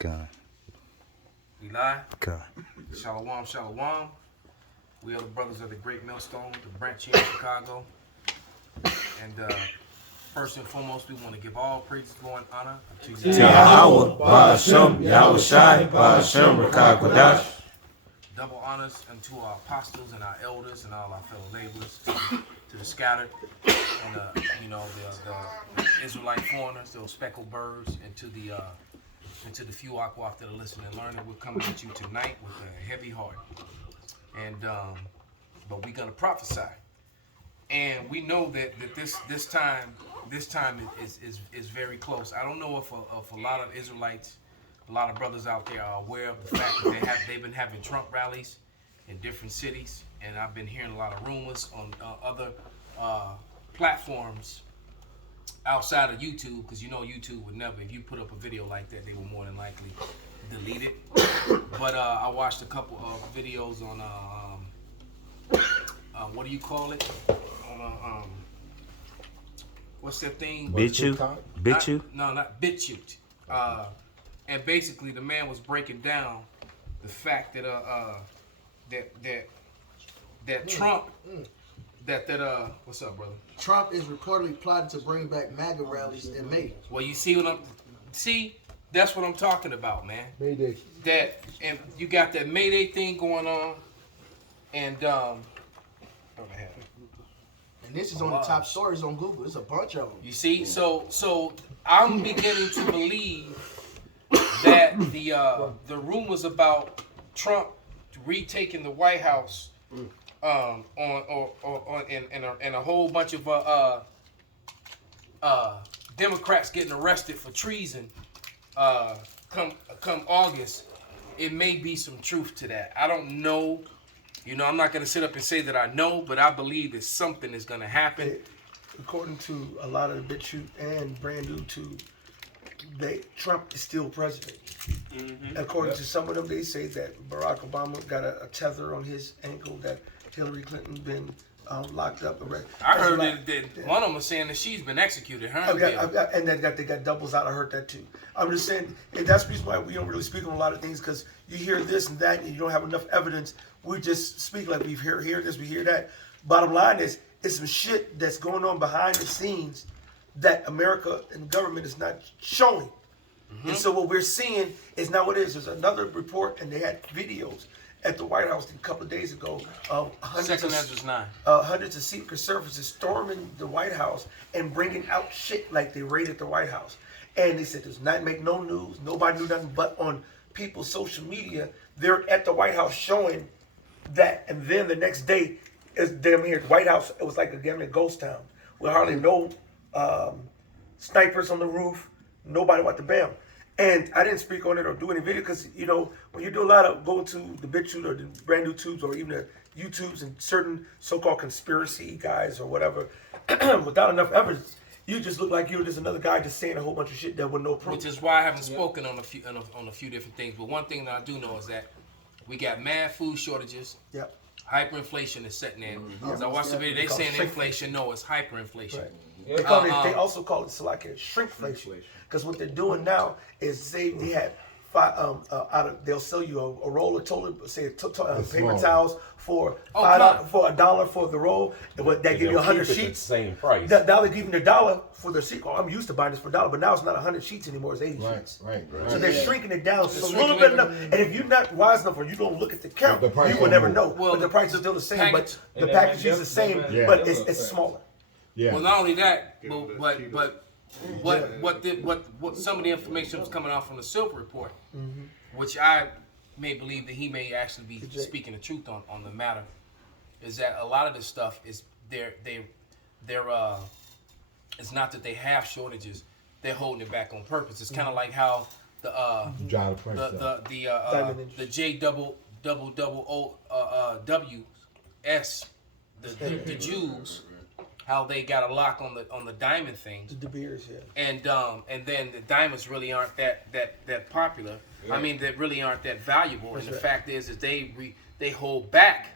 God. We live? God. Shalom, shalom. We are the brothers of the Great Millstone, the branch here in Chicago. And first and foremost, we want to give all praise, glory, and honor to Yahweh, Ba'ashem, Yahweh Shai, Ba'ashem, Rakakwadash. double honors unto our apostles and our elders and all our fellow laborers, to the scattered, and the Israelite foreigners, those speckled birds, and to the few Akwaf that are listening and learning. We're coming at you tonight with a heavy heart, and but we're gonna prophesy, and we know that this time is very close. I don't know if a lot of Israelites, a lot of brothers out there are aware of the fact that they've been having Trump rallies in different cities, and I've been hearing a lot of rumors on other platforms outside of YouTube, because you know YouTube would never, if you put up a video like that, they would more than likely delete it. But I watched a couple of videos on what do you call it? On what's that thing? BitChute? No, not BitChute. And basically, the man was breaking down the fact that that Trump, what's up, brother? Trump is reportedly plotting to bring back MAGA rallies in May. Well, you see that's what I'm talking about, man. Mayday. And you got that Mayday thing going on, and And this is on the top stories on Google. It's a bunch of them. You see, so I'm beginning to believe that the rumors about Trump retaking the White House, and a whole bunch of Democrats getting arrested for treason, come August, it may be some truth to that. I don't know. You know, I'm not going to sit up and say that I know, but I believe that something is going to happen. According to a lot of the BitChute and brand new YouTube, Trump is still president. Mm-hmm. According to some of them, they say that Barack Obama got a tether on his ankle, that Hillary Clinton been locked up. I heard that one of them was saying that she's been executed. And that they got doubles out. I heard that too. I'm just saying, and that's the reason why we don't really speak on a lot of things, because you hear this and that, and you don't have enough evidence. We just speak like we hear this, we hear that. Bottom line is, it's some shit that's going on behind the scenes that America and government is not showing. Mm-hmm. And so what we're seeing is not what it is. There's another report, and they had videos at the White House a couple of days ago of hundreds of Secret Services storming the White House and bringing out shit like they raided the White House. And they said, does not make no news. Nobody knew nothing, but on people's social media, they're at the White House showing that. And then the next day, it's damn near the White House. It was like a damn near ghost town with hardly no snipers on the roof, nobody about to bam. And I didn't speak on it or do any video because, you know, when you do a lot of going to the BitChute or the brand new tubes or even the YouTubes and certain so-called conspiracy guys or whatever, without enough evidence, you just look like you're just another guy just saying a whole bunch of shit that with no proof. Which is why I haven't spoken on a few different things. But one thing that I do know is that we got mad food shortages. Yep. Hyperinflation is setting in. As I watched the video, they saying inflation. No, it's hyperinflation. Right. They also call it shrinkflation. Because what they're doing now is say they had they'll sell you a roll of paper towels for $1 for the roll, but they give you 100 sheets. Same price. Now they're giving you $1 for the sheet. I'm used to buying this for $1, but now it's not 100 sheets anymore. It's 80 sheets. Right. So they're shrinking it down so a little bit enough. And if you're not wise enough or you don't look at the count, you will never know. Well, but the price is still the same. But the package is the same, but it's smaller. Yeah. Well, not only that, but what some of the information was coming out from the Silver Report, which I may believe that he may actually be speaking the truth on the matter, is that a lot of this stuff is it's not that they have shortages, they're holding it back on purpose. It's kind of like how the Jews, how they got a lock on the diamond thing. The De Beers, yeah. And then the diamonds really aren't that popular. Yeah. I mean, they really aren't that valuable. That's and the fact is they hold back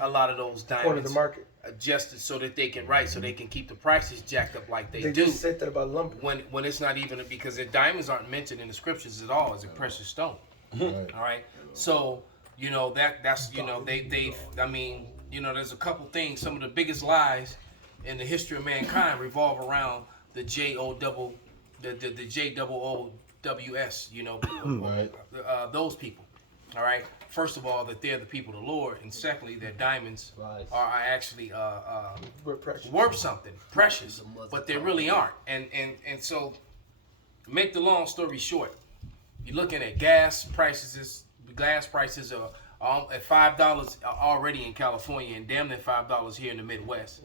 a lot of those diamonds. According to the market. adjusted so that they can so they can keep the prices jacked up like they do. just said that about lumber. When it's not even because the diamonds aren't mentioned in the scriptures at all as a precious stone. Right. All right, so that's they I mean there's a couple things. Some of the biggest lies in the history of mankind revolve around the JOOWS. Right. Those people. All right. First of all, that they're the people of the Lord, and secondly, that diamonds are actually worth something, precious, but they really aren't. And so, make the long story short, you're looking at gas prices. Gas prices are at $5 already in California, and damn near $5 here in the Midwest.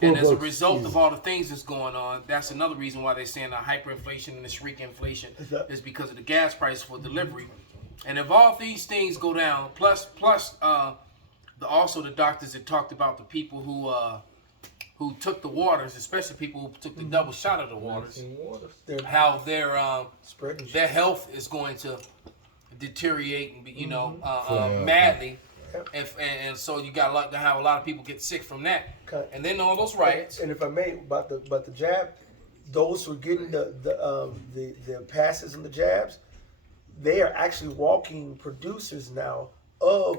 And as a result of all the things that's going on, that's another reason why they're saying the hyperinflation and the shrinkinflation is because of the gas price for delivery. And if all these things go down, plus also the doctors that talked about the people who took the waters, especially people who took the double shot of the waters, how their health is going to deteriorate and madly. And so you got to have a lot of people get sick from that, and then all those riots. And if I may, about the jab, those who are getting the passes and the jabs, they are actually walking producers now of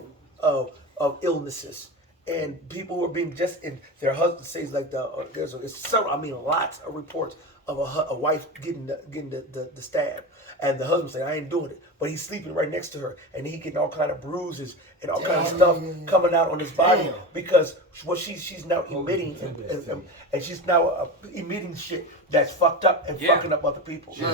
illnesses, and people who are being just in their husband says like it's several, lots of reports of a wife getting the stab. And the husband said, I ain't doing it. But he's sleeping right next to her. And he getting all kind of bruises and all kind of stuff coming out on his body because what she's now emitting. And she's now emitting shit that's fucked up and fucking up other people. Go to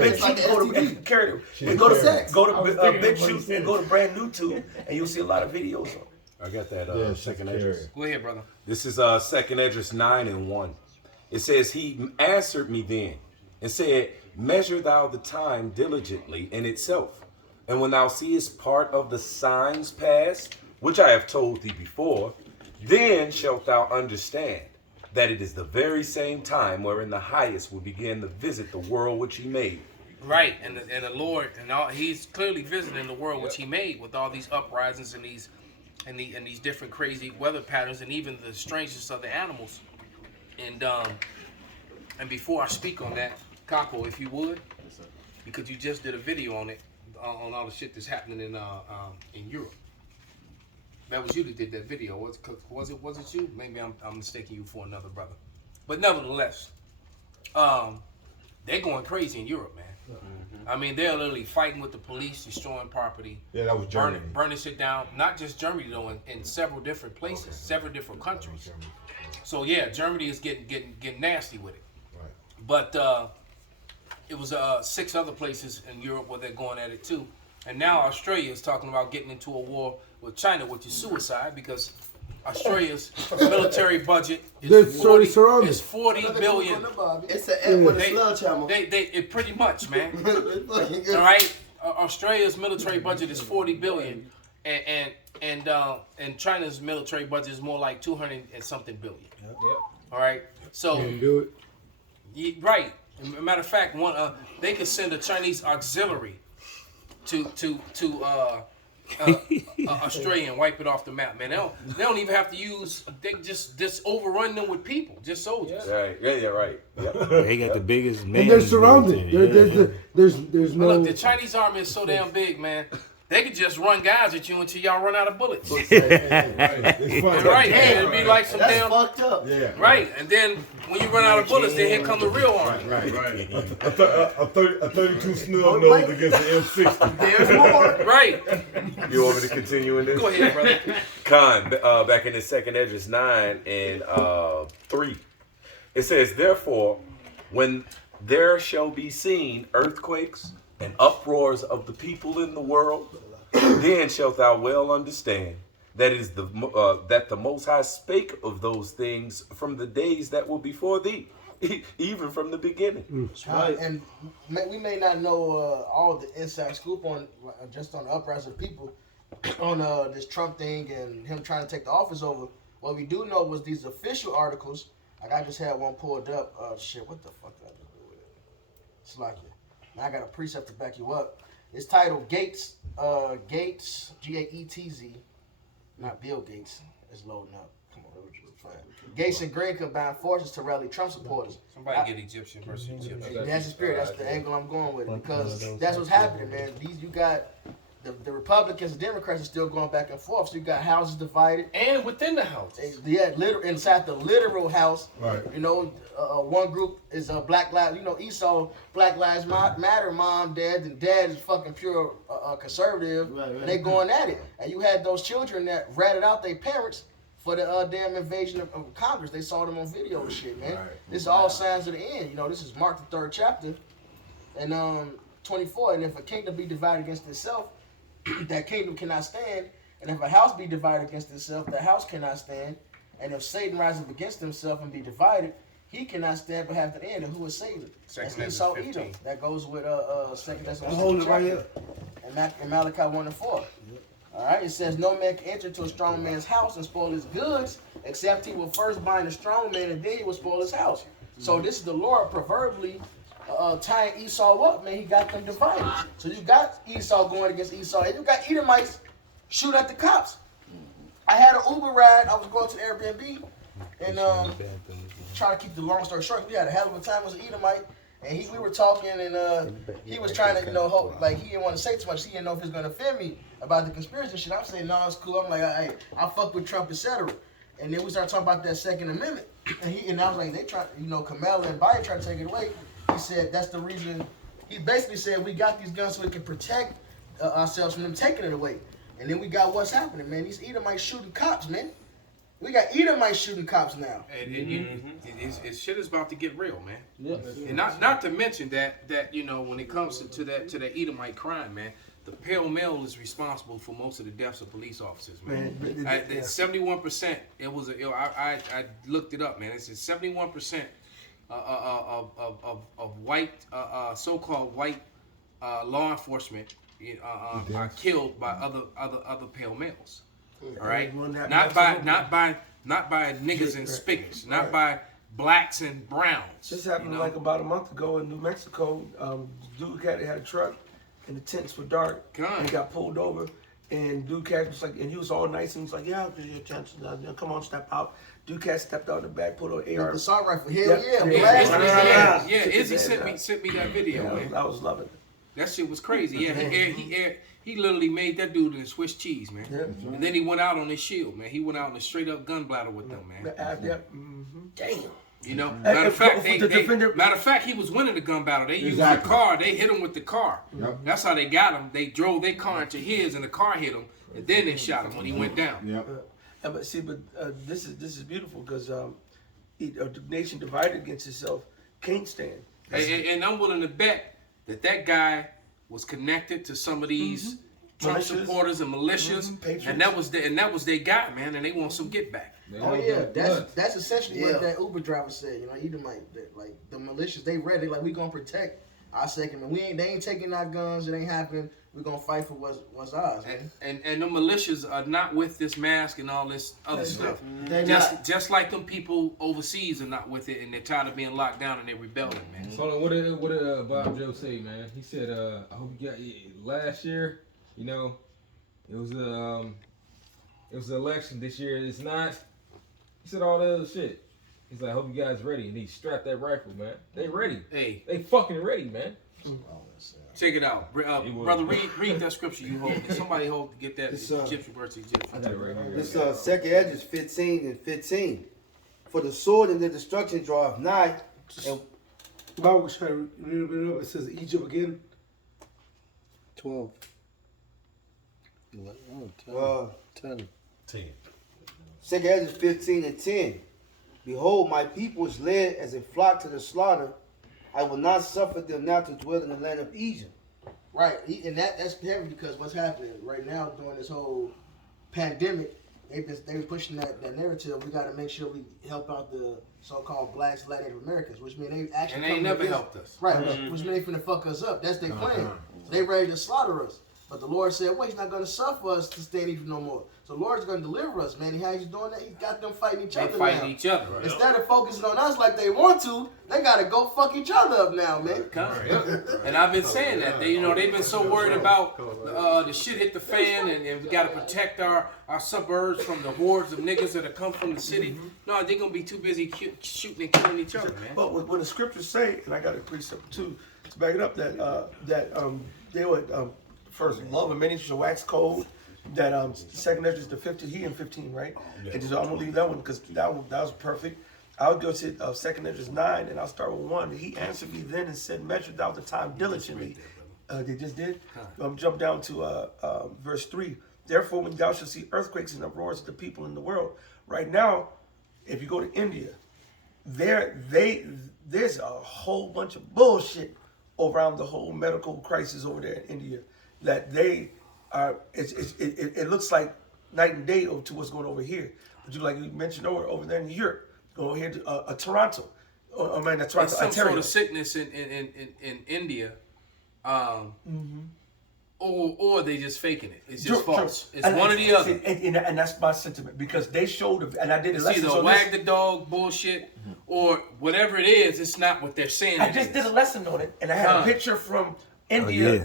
BitChute and go to Brand New Tube and you'll see a lot of videos on it. I got that second Esdras. Go ahead, brother. This is second Esdras 9:1. It says, he answered me then and said, measure thou the time diligently in itself. And when thou seest part of the signs pass, which I have told thee before, then shalt thou understand that it is the very same time wherein the highest will begin to visit the world which he made. Right, and the Lord, he's clearly visiting the world which he made with all these uprisings and these different crazy weather patterns and even the strangest of the animals. And before I speak on that, Capo, if you would, because you just did a video on it, on all the shit that's happening in Europe. That was you that did that video. Was it you? Maybe I'm mistaking you for another brother. But nevertheless, they're going crazy in Europe, man. I mean, they're literally fighting with the police, destroying property. Yeah, that was Germany. Burning shit down. Not just Germany though, in several different places, several different countries. So yeah, Germany is getting nasty with it. Right. But it was 6 other places in Europe where they're going at it too. And now Australia is talking about getting into a war with China, which is suicide because Australia's military budget is 40 billion. It's an F with a sledgehammer. They pretty much, man. All right, Australia's military budget is 40 billion, and China's military budget is more like 200 and something billion. Yep. All right, so Can you do it? Right. As a matter of fact, they could send a Chinese auxiliary to Australia and wipe it off the map, man. They don't even have to use. They just overrun them with people, just soldiers. Right. Yeah. Right. Yep. They got the biggest. And they're surrounded. There's no. Look, the Chinese army is so damn big, man. They could just run guys at you until y'all run out of bullets. Right. And it'd be like some That's damn fucked up. Yeah. right. And then when you run out of bullets, then here come the real army. Right. A 32 snub nose against an M60. There's more. Right. You want me to continue in this? Go ahead, brother. Khan, back in the second Esdras 9:3, it says, therefore, when there shall be seen earthquakes and uproars of the people in the world, then shalt thou well understand that it is that the Most High spake of those things from the days that were before thee, even from the beginning. Right. And we may not know all the inside scoop on just on the uprising of people on this Trump thing and him trying to take the office over. What we do know was these official articles. Like I just had one pulled up. Shit, what the fuck did I just do with it? It's like it. I got a precept to back you up. It's titled Gates, Gaetz, Gaetz, not Bill Gates, is loading up. Come on, it's fine. Gates and Green combine forces to rally Trump supporters. Somebody get Egyptian versus Egyptian. That's the spirit. That's the angle I'm going with it, because that's what's happening, man. You got the Republicans and Democrats are still going back and forth. So you got houses divided, And within the house. yeah, inside the literal house. Right. You know, one group is Black Lives. You know, Esau, Black Lives Matter, mom, dad, and dad is fucking pure conservative, and they going at it. And you had those children that ratted out their parents for the damn invasion of Congress. They saw them on video and shit, man. This is all signs of the end. You know, this is Mark the 3rd chapter, and 24. And if a kingdom be divided against itself, that kingdom cannot stand. And if a house be divided against itself, that house cannot stand. And if Satan rises up against himself and be divided, he cannot stand but have to end. And who is Satan? That's Esau Edom. That goes with 2 Thessalonians chapter. And Malachi 1 and 4. All right, it says, no man can enter into a strong man's house and spoil his goods, except he will first bind a strong man, and then he will spoil his house. So this is the Lord proverbially tying Esau up, man. He got them divided. So you got Esau going against Esau, and you got Edomites shoot at the cops. I had an Uber ride. I was going to the Airbnb, and trying to keep the long story short, we had a hell of a time. It was an Edomite, and we were talking, and he was trying to, you know, hope, like, he didn't want to say too much. He didn't know if he was going to offend me about the conspiracy shit. I'm saying, no, it's cool. I'm like, hey, I fuck with Trump, etc. And then we started talking about that Second Amendment, and I was like, they tried, you know, Kamala and Biden tried to take it away. He said that's the reason. He basically said we got these guns so we can protect ourselves from them taking it away. And then we got what's happening, man. These Edomites shooting cops, man. We got Edomites shooting cops now. And shit is about to get real, man. Yes. And not to mention that you know, when it comes to that Edomite crime, man, the pale male is responsible for most of the deaths of police officers, man. 71%. It was I looked it up, man. It's 71% of white so-called white law enforcement are killed by other pale males. All right, not by niggas and spigots, not by blacks and browns. Just happened like about a month ago in New Mexico. Dude had a truck, and the tents were dark. And he got pulled over, and dude cat was like, and he was all nice, and he was like, "Yeah, I'll give you a chance. Come on, step out." Dude cat stepped out in the back, put on AR. The assault rifle, hell yeah. Izzy sent me that video, man. I was loving it. That shit was crazy. Yeah, he literally made that dude in Swiss cheese, man. Yeah. And then he went out on his shield, man. He went out in a straight up gun bladder with them, man. Damn. You know, matter of fact, he was winning the gun battle. They used the car. They hit him with the car. Yep. That's how they got him. They drove their car into his, and the car hit him, and then they shot him when he went down. Yep. But see, this is beautiful because a nation divided against itself can't stand. And I'm willing to bet that guy was connected to some of these Trump supporters and militias, and that was their guy, man. And they want some get back. Oh yeah, that's essentially what that Uber driver said. You know, Edomite, like the militias, they ready, like we gonna protect our second man. They ain't taking our guns. It ain't happening. We're gonna fight for what's ours, man. And the militias are not with this mask and all this other stuff. Just like them people overseas are not with it, and they're tired of being locked down and they're rebelling, man. So what did Bob Joe say, man? He said, I hope you got last year. You know, it was an election. This year it's not. He said all that other shit. He's like, I hope you guys ready, and he strapped that rifle, man. They ready. Hey, they fucking ready, man. Check it out, brother. Read that scripture you hold. Somebody hold to get that Egyptian versus Egyptian. I got it right here. This second Edges 15 and 15. For the sword and the destruction draweth nigh. And Bible was trying to read it up. It says Egypt again. 12. 10. 2 Edges 15 and 10. Behold, my people is led as a flock to the slaughter. I will not suffer them now to dwell in the land of Egypt. Right, and that's heavy because what's happening right now during this whole pandemic, they've been pushing that narrative. We got to make sure we help out the so-called blacks, Latin Americans, which mean they actually and they never helped us. Right, which mean they finna fuck us up. That's their plan. So they ready to slaughter us. But the Lord said, well, he's not going to suffer us to stand even no more. So the Lord's going to deliver us, man. And how he's doing that? He's got them fighting each They other fighting now. each other. Right? Instead of focusing on us like they want to, they got to go fuck each other up now, man. And I've been saying that. They've been so worried about the shit hit the fan and we got to protect our suburbs from the hordes of niggas that have come from the city. No, they're going to be too busy shooting and killing each other, man. But when the scriptures say, and I got a precept too to back it up, that they would first love and many shall wax cold. That second Ezra is the 15, right? Yeah. And so I'm gonna leave that one because that was perfect. I'll go to second Ezra 9, and I'll start with 1. He answered me then and said, "Measure thou the time diligently." They just did. Jump down to verse 3. Therefore, when thou shalt see earthquakes and uproars of the people in the world, right now, if you go to India, there's a whole bunch of bullshit around the whole medical crisis over there in India that they are. It looks like night and day to what's going over here. But like you mentioned over there in Europe, go over here to Toronto. Toronto, it's some Ontario. sort of sickness in India. Or they just faking it. It's just false. It's one or the other. And that's my sentiment because they showed, and I did a it's lesson. either wag the dog bullshit or whatever it is. It's not what they're saying. I just did a lesson on it, and I had a picture from India,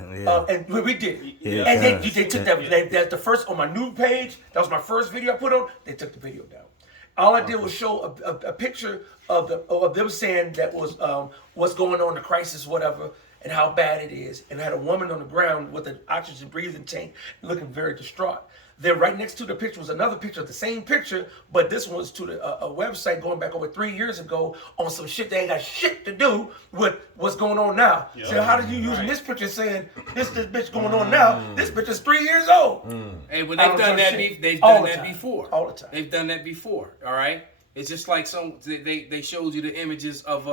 and we did. Yeah, and they took that the first on my new page. That was my first video I put on. They took the video down. All I did was show a picture of them saying that was what's going on, the crisis, whatever, and how bad it is. And I had a woman on the ground with an oxygen breathing tank looking very distraught. Then right next to the picture was another picture of the same picture, but this one was to a website going back over 3 years ago on some shit that ain't got shit to do with what's going on now. Yeah. So how did you using this picture saying this bitch going on now? This bitch is 3 years old. Hey, well they've done that. They've done that before. All the time. They've done that before. All right. It's just like they showed you the images of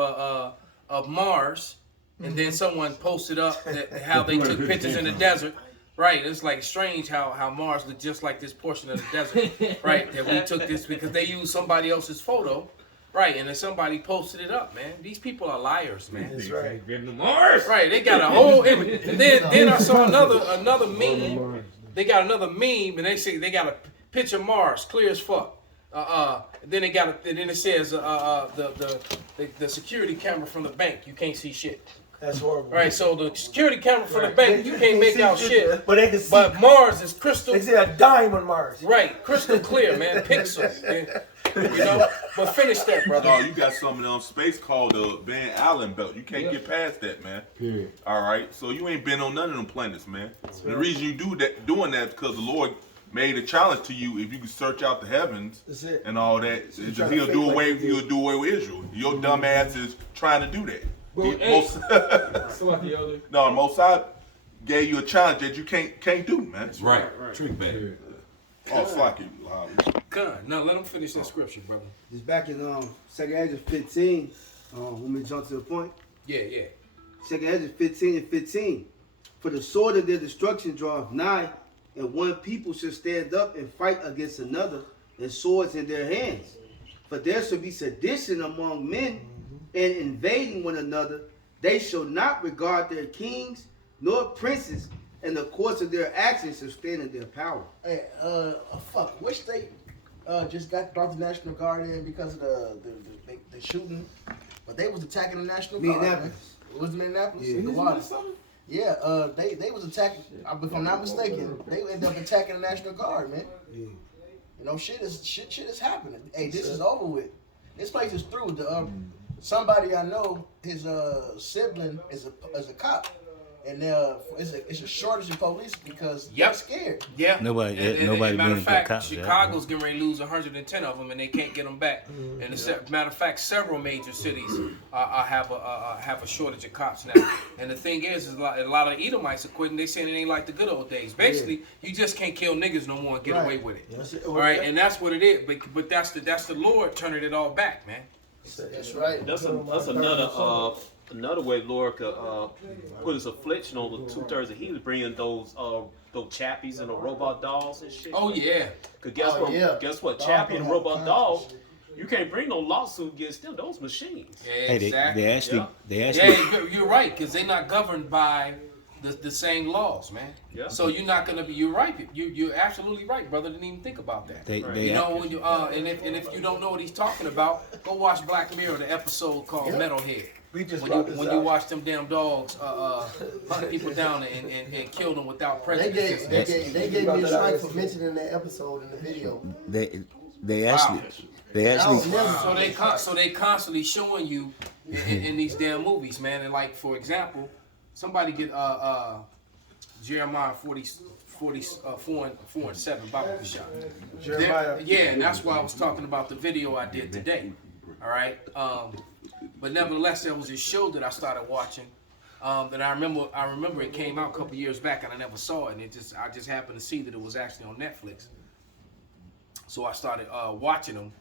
Mars, and then someone posted up how they took pictures in the desert. Right, it's like strange how Mars looked just like this portion of the desert, right? That we took this because they used somebody else's photo, right? And then somebody posted it up, man. These people are liars, man. That's right. Getting the Mars. Right, they got a whole image. And then I saw another meme. They got another meme, and they say they got a picture of Mars, clear as fuck. Then it says the security camera from the bank. You can't see shit. That's horrible. Right, so the security camera for the bank, you can't make out shit. But they can see. But Mars is crystal. They see a dime on Mars. Right, crystal clear, man. Pixel. You know? But finish that, brother. No, you got something on space called the Van Allen belt. You can't get past that, man. Period. All right, so you ain't been on none of them planets, man. The reason you doing that is because the Lord made a challenge to you. If you can search out the heavens and all that, he'll do away with Israel. Your dumb ass is trying to do that. Well, No, Most High gave you a challenge that you can't do, man. That's right. Trick bag. Oh, fuck you. God, no, let him finish that scripture, brother. It's back in 2 Ezra 15. When we jump to the point. Yeah. 2 Ezra 15 and 15. For the sword of their destruction draweth nigh, and one people shall stand up and fight against another, and swords in their hands. For there shall be sedition among men, and invading one another. They shall not regard their kings nor princes, and the course of their actions shall stand in their power. Hey, fuck, which state just brought the National Guard in because of the shooting? But they was attacking the National Guard. Minneapolis. It was Minneapolis? Yeah. The water. Yeah, they was attacking, if I'm not mistaken, they ended up attacking the National Guard, man. Yeah. You know, shit is happening. Hey, this is over with. This place is through. Somebody I know, his sibling is a cop, and it's a shortage of police because they're scared. Yeah. Nobody matter of being fact, cops. Chicago's getting ready to lose 110 of them, and they can't get them back. And matter of fact, several major cities have a shortage of cops now. And the thing is a lot of Edomites are quitting. They saying it ain't like the good old days. Basically, you just can't kill niggas no more and get away with it. All right, and that's what it is. But that's the Lord turning it all back, man. That's right. That's another way Lord could put his affliction on the 2/3 of he was bringing those chappies and the robot dolls and shit. Oh yeah. Cause guess what? Chappie and robot dolls, you can't bring no lawsuit against them. Those machines. Yeah, exactly. They actually. Yeah, you're right, because they're not governed by the same laws, man. Yeah. So you're not gonna be. You're right. You're absolutely right, brother. Didn't even think about that. You know, when you and if you don't know what he's talking about, go watch Black Mirror, the episode called Metalhead. We just When you watch them damn dogs hunt people down and kill them without prejudice. They gave me a strike for mentioning that episode in the video. They actually So they constantly showing you in these damn movies, man. And like, for example, somebody get Jeremiah 4 and 7 Bible shot. Jeremiah. Yeah, and that's why I was talking about the video I did today. All right. But nevertheless, there was this show that I started watching. And I remember it came out a couple years back, and I never saw it. And I just happened to see that it was actually on Netflix. So I started watching them.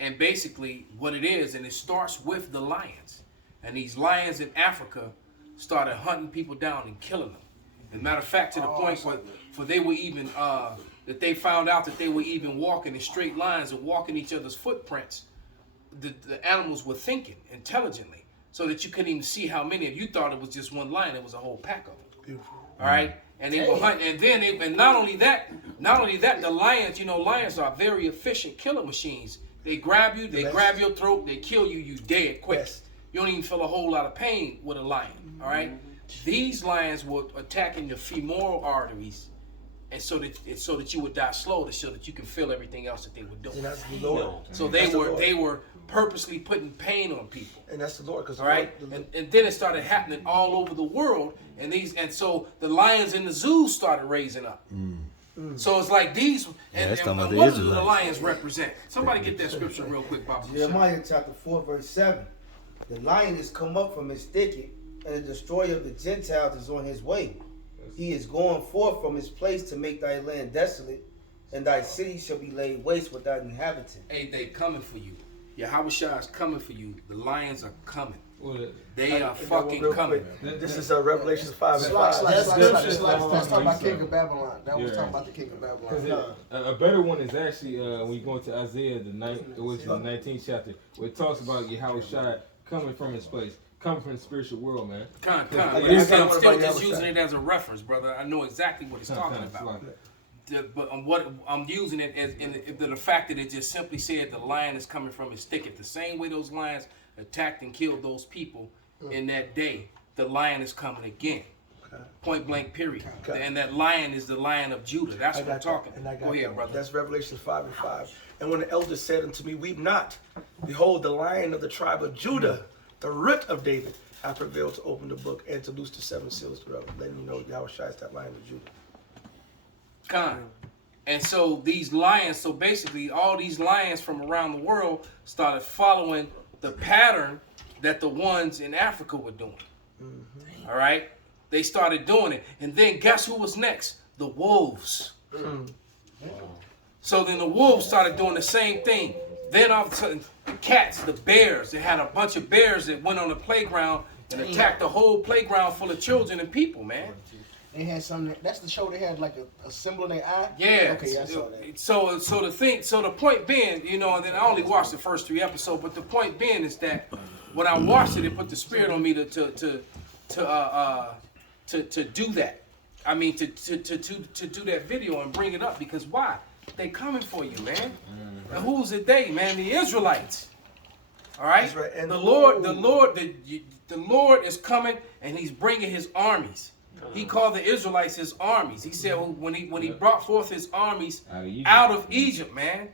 And basically, what it is, and it starts with the lions. And these lions in Africa started hunting people down and killing them. As a matter of fact, to the point where they were even, that they found out that they were even walking in straight lines and walking each other's footprints. The animals were thinking intelligently, so that you couldn't even see how many. If you thought it was just one lion, it was a whole pack of them. Beautiful. All right, and they were hunting, and then and not only that, the lions. You know, lions are very efficient killing machines. They grab you, they grab your throat, they kill you, you dead quick. Best. You don't even feel a whole lot of pain with a lion. All right, these lions were attacking your femoral arteries, and so that you would die slow, so that you can feel everything else that they were doing. And that's the Lord. So they were purposely putting pain on people. And that's the Lord. All right, and then it started happening all over the world, and so the lions in the zoos started raising up. So it's like these, and what do the lions represent? Somebody get that scripture real quick, Papa. Jeremiah chapter 4, verse 7. The lion is come up from his thicket, and the destroyer of the Gentiles is on his way. He is going forth from his place to make thy land desolate, and thy city shall be laid waste without inhabitant. Hey, they coming for you. Yahweh is coming for you. The lions are coming. They are fucking coming. This is Revelation 5 and 5. Let's talk about King of Babylon. That was talking about the King of Babylon. A better one is actually when you go into Isaiah, the 19th chapter, where it talks about Yahweh Shai coming from his place, coming from the spiritual world, man. I'm still just using it as a reference, brother. I know exactly what it's talking about. But what I'm using it as in the fact that it just simply said the lion is coming from his thicket. The same way those lions attacked and killed those people in that day, the lion is coming again. Point blank, period. And that lion is the Lion of Judah. That's what I'm talking about. Go ahead, brother. That's Revelation 5 and 5. And when the elders said unto me, weep not. Behold, the Lion of the tribe of Judah, the root of David, I prevailed to open the book and to loose the 7 seals thereof, letting you know Yahweh Shai is that Lion of Judah. And so these lions, so basically all these lions from around the world started following the pattern that the ones in Africa were doing. All right? They started doing it. And then guess who was next? The wolves. So then the wolves started doing the same thing. Then all of a sudden, the cats, the bears, they had a bunch of bears that went on the playground and attacked the whole playground full of children and people, man. They had something. That's the show. They had like a symbol in their eye. Yeah. Okay, I saw that. So the point being, you know, and then I only watched the first 3 episodes, but the point being is that when I watched it, it put the spirit on me to do that. I mean, to do that video and bring it up, because why? They coming for you, man. And who's it? They, man, the Israelites. All right. That's right. And the Lord is coming, and He's bringing His armies. He called the Israelites His armies. He said when he brought forth His armies out of Egypt, man.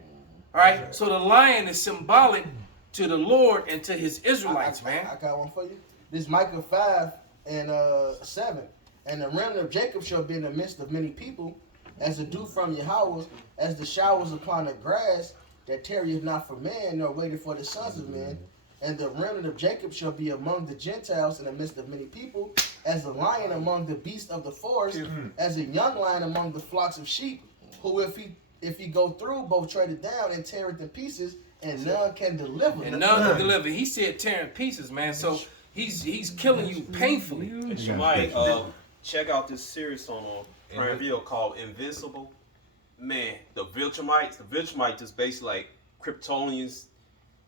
All right. So the lion is symbolic to the Lord and to His Israelites, man. I got one for you. This Micah 5 and 7. And the remnant of Jacob shall be in the midst of many people, as the dew from Yahweh, as the showers upon the grass, that tarrieth not for man, nor waiteth for the sons of men. And the remnant of Jacob shall be among the Gentiles in the midst of many people, as a lion among the beasts of the forest, as a young lion among the flocks of sheep, who if he go through, both tread it down and tear it to pieces, and none can deliver. And none can deliver. He said tearing pieces, man. So he's killing you painfully. You might check out this series on Prime Video called Invincible. Man, the Viltrumites is basically like Kryptonians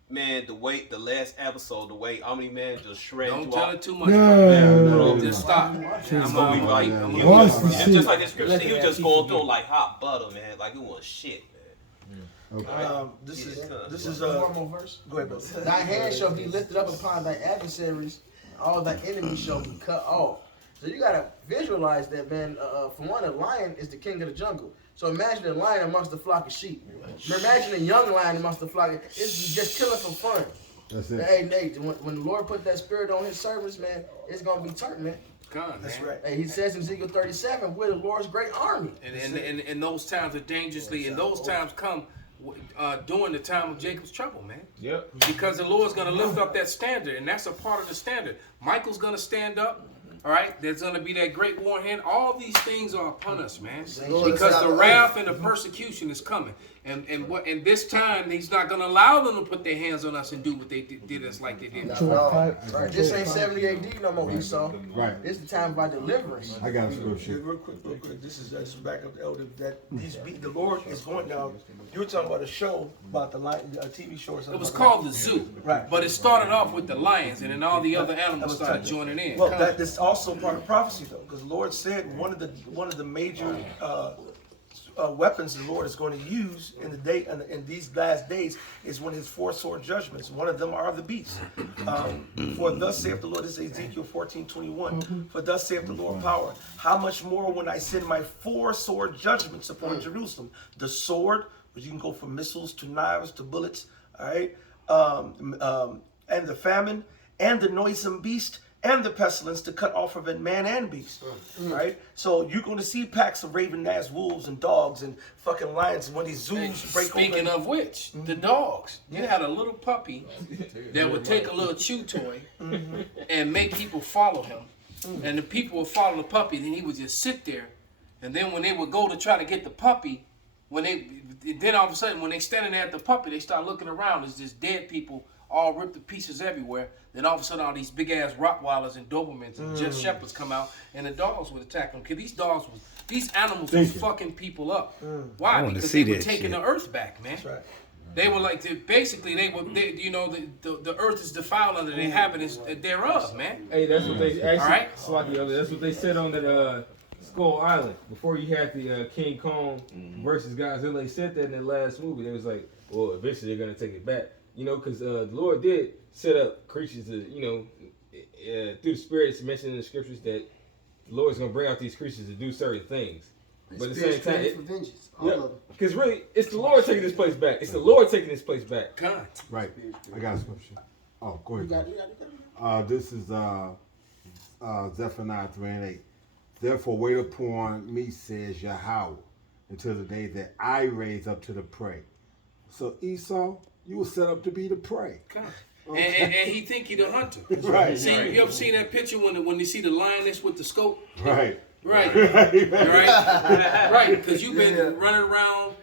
man, the last episode, the way Omni Man just shredded. Don't you tell off. it too much, No. bro. Just stop. It's gonna be like, he Watch was the just, shit. just like the scripture, he was just going through like hot butter, man. Like it was shit, man. This is One more verse. Go ahead, brother. Thy hand shall be lifted up upon thy adversaries, all thy enemies shall be cut off. So you gotta visualize that, man. For one, a lion is the king of the jungle. So imagine a lion amongst the flock of sheep. Imagine a young lion amongst the flock. It's just killing for fun. That's it. Hey, when the Lord put that spirit on his servants, man, it's gonna be turned, man. God, That's man. right. Hey, he says in Ezekiel 37, we're the Lord's great army. And those times are dangerously, and those times come during the time of Jacob's trouble, man. Yep. Because the Lord's going to lift up that standard, and that's a part of the standard. Michael's going to stand up. All right, there's going to be that great war hand. All these things are upon us, man, because the wrath and the persecution is coming. And this time, he's not going to allow them to put their hands on us and do what they did us like they did. Right. This ain't 70 AD no more, Esau. Right. It's the time of our deliverance. I got a scripture. Real quick. This is just back up the elder that the Lord is going now. You were talking about a show about the lion, a TV show or something. It was called The Zoo, Right. but it started off with the lions, and then all the other animals started joining in. Well, that's also part of prophecy, though, because the Lord said one of the major weapons the Lord is going to use in these last days is one of his 4 sword judgments. One of them are the beasts. For thus saith the Lord, this is Ezekiel 14:21. For thus saith the Lord power, how much more when I send my 4 sword judgments upon Jerusalem? The sword, which you can go from missiles to knives to bullets, all right, and the famine and the noisome beast and the pestilence to cut off of it man and beast, right? So you're going to see packs of raven-ass wolves and dogs and fucking lions when these zoos break open. Speaking of which, the dogs. You had a little puppy that would take a little chew toy and make people follow him. And the people would follow the puppy, then he would just sit there. And then when they would go to try to get the puppy, then all of a sudden when they standing there at the puppy, they start looking around. There's just dead people all ripped to pieces everywhere. Then all of a sudden, all these big ass Rottweilers and Dobermans and German Shepherds come out, and the dogs would attack them. Cause these animals was fucking people up. Why? Because they were taking the earth back, man. That's right. They were like, the earth is defiled under the inhabitants thereof, man. Hey, that's what they actually. All right. That's what they said on that Skull Island before you had the King Kong versus Godzilla. They said that in the last movie. They was like, well, eventually they're gonna take it back. You know, because the Lord did set up creatures to, through the spirits mentioned in the scriptures that the Lord's going to bring out these creatures to do certain things. But at the same time, because really, it's the Lord taking this place back. It's the Lord taking this place back. God. Right. I got a scripture. Oh, go ahead. This is Zephaniah 3:8. Therefore wait upon me, says Yahweh, until the day that I raise up to the prey. So Esau, you were set up to be the prey. Okay. And he think he the hunter. Right. See, you ever seen that picture when you see the lioness with the scope? Right. Right. Because you've been running around,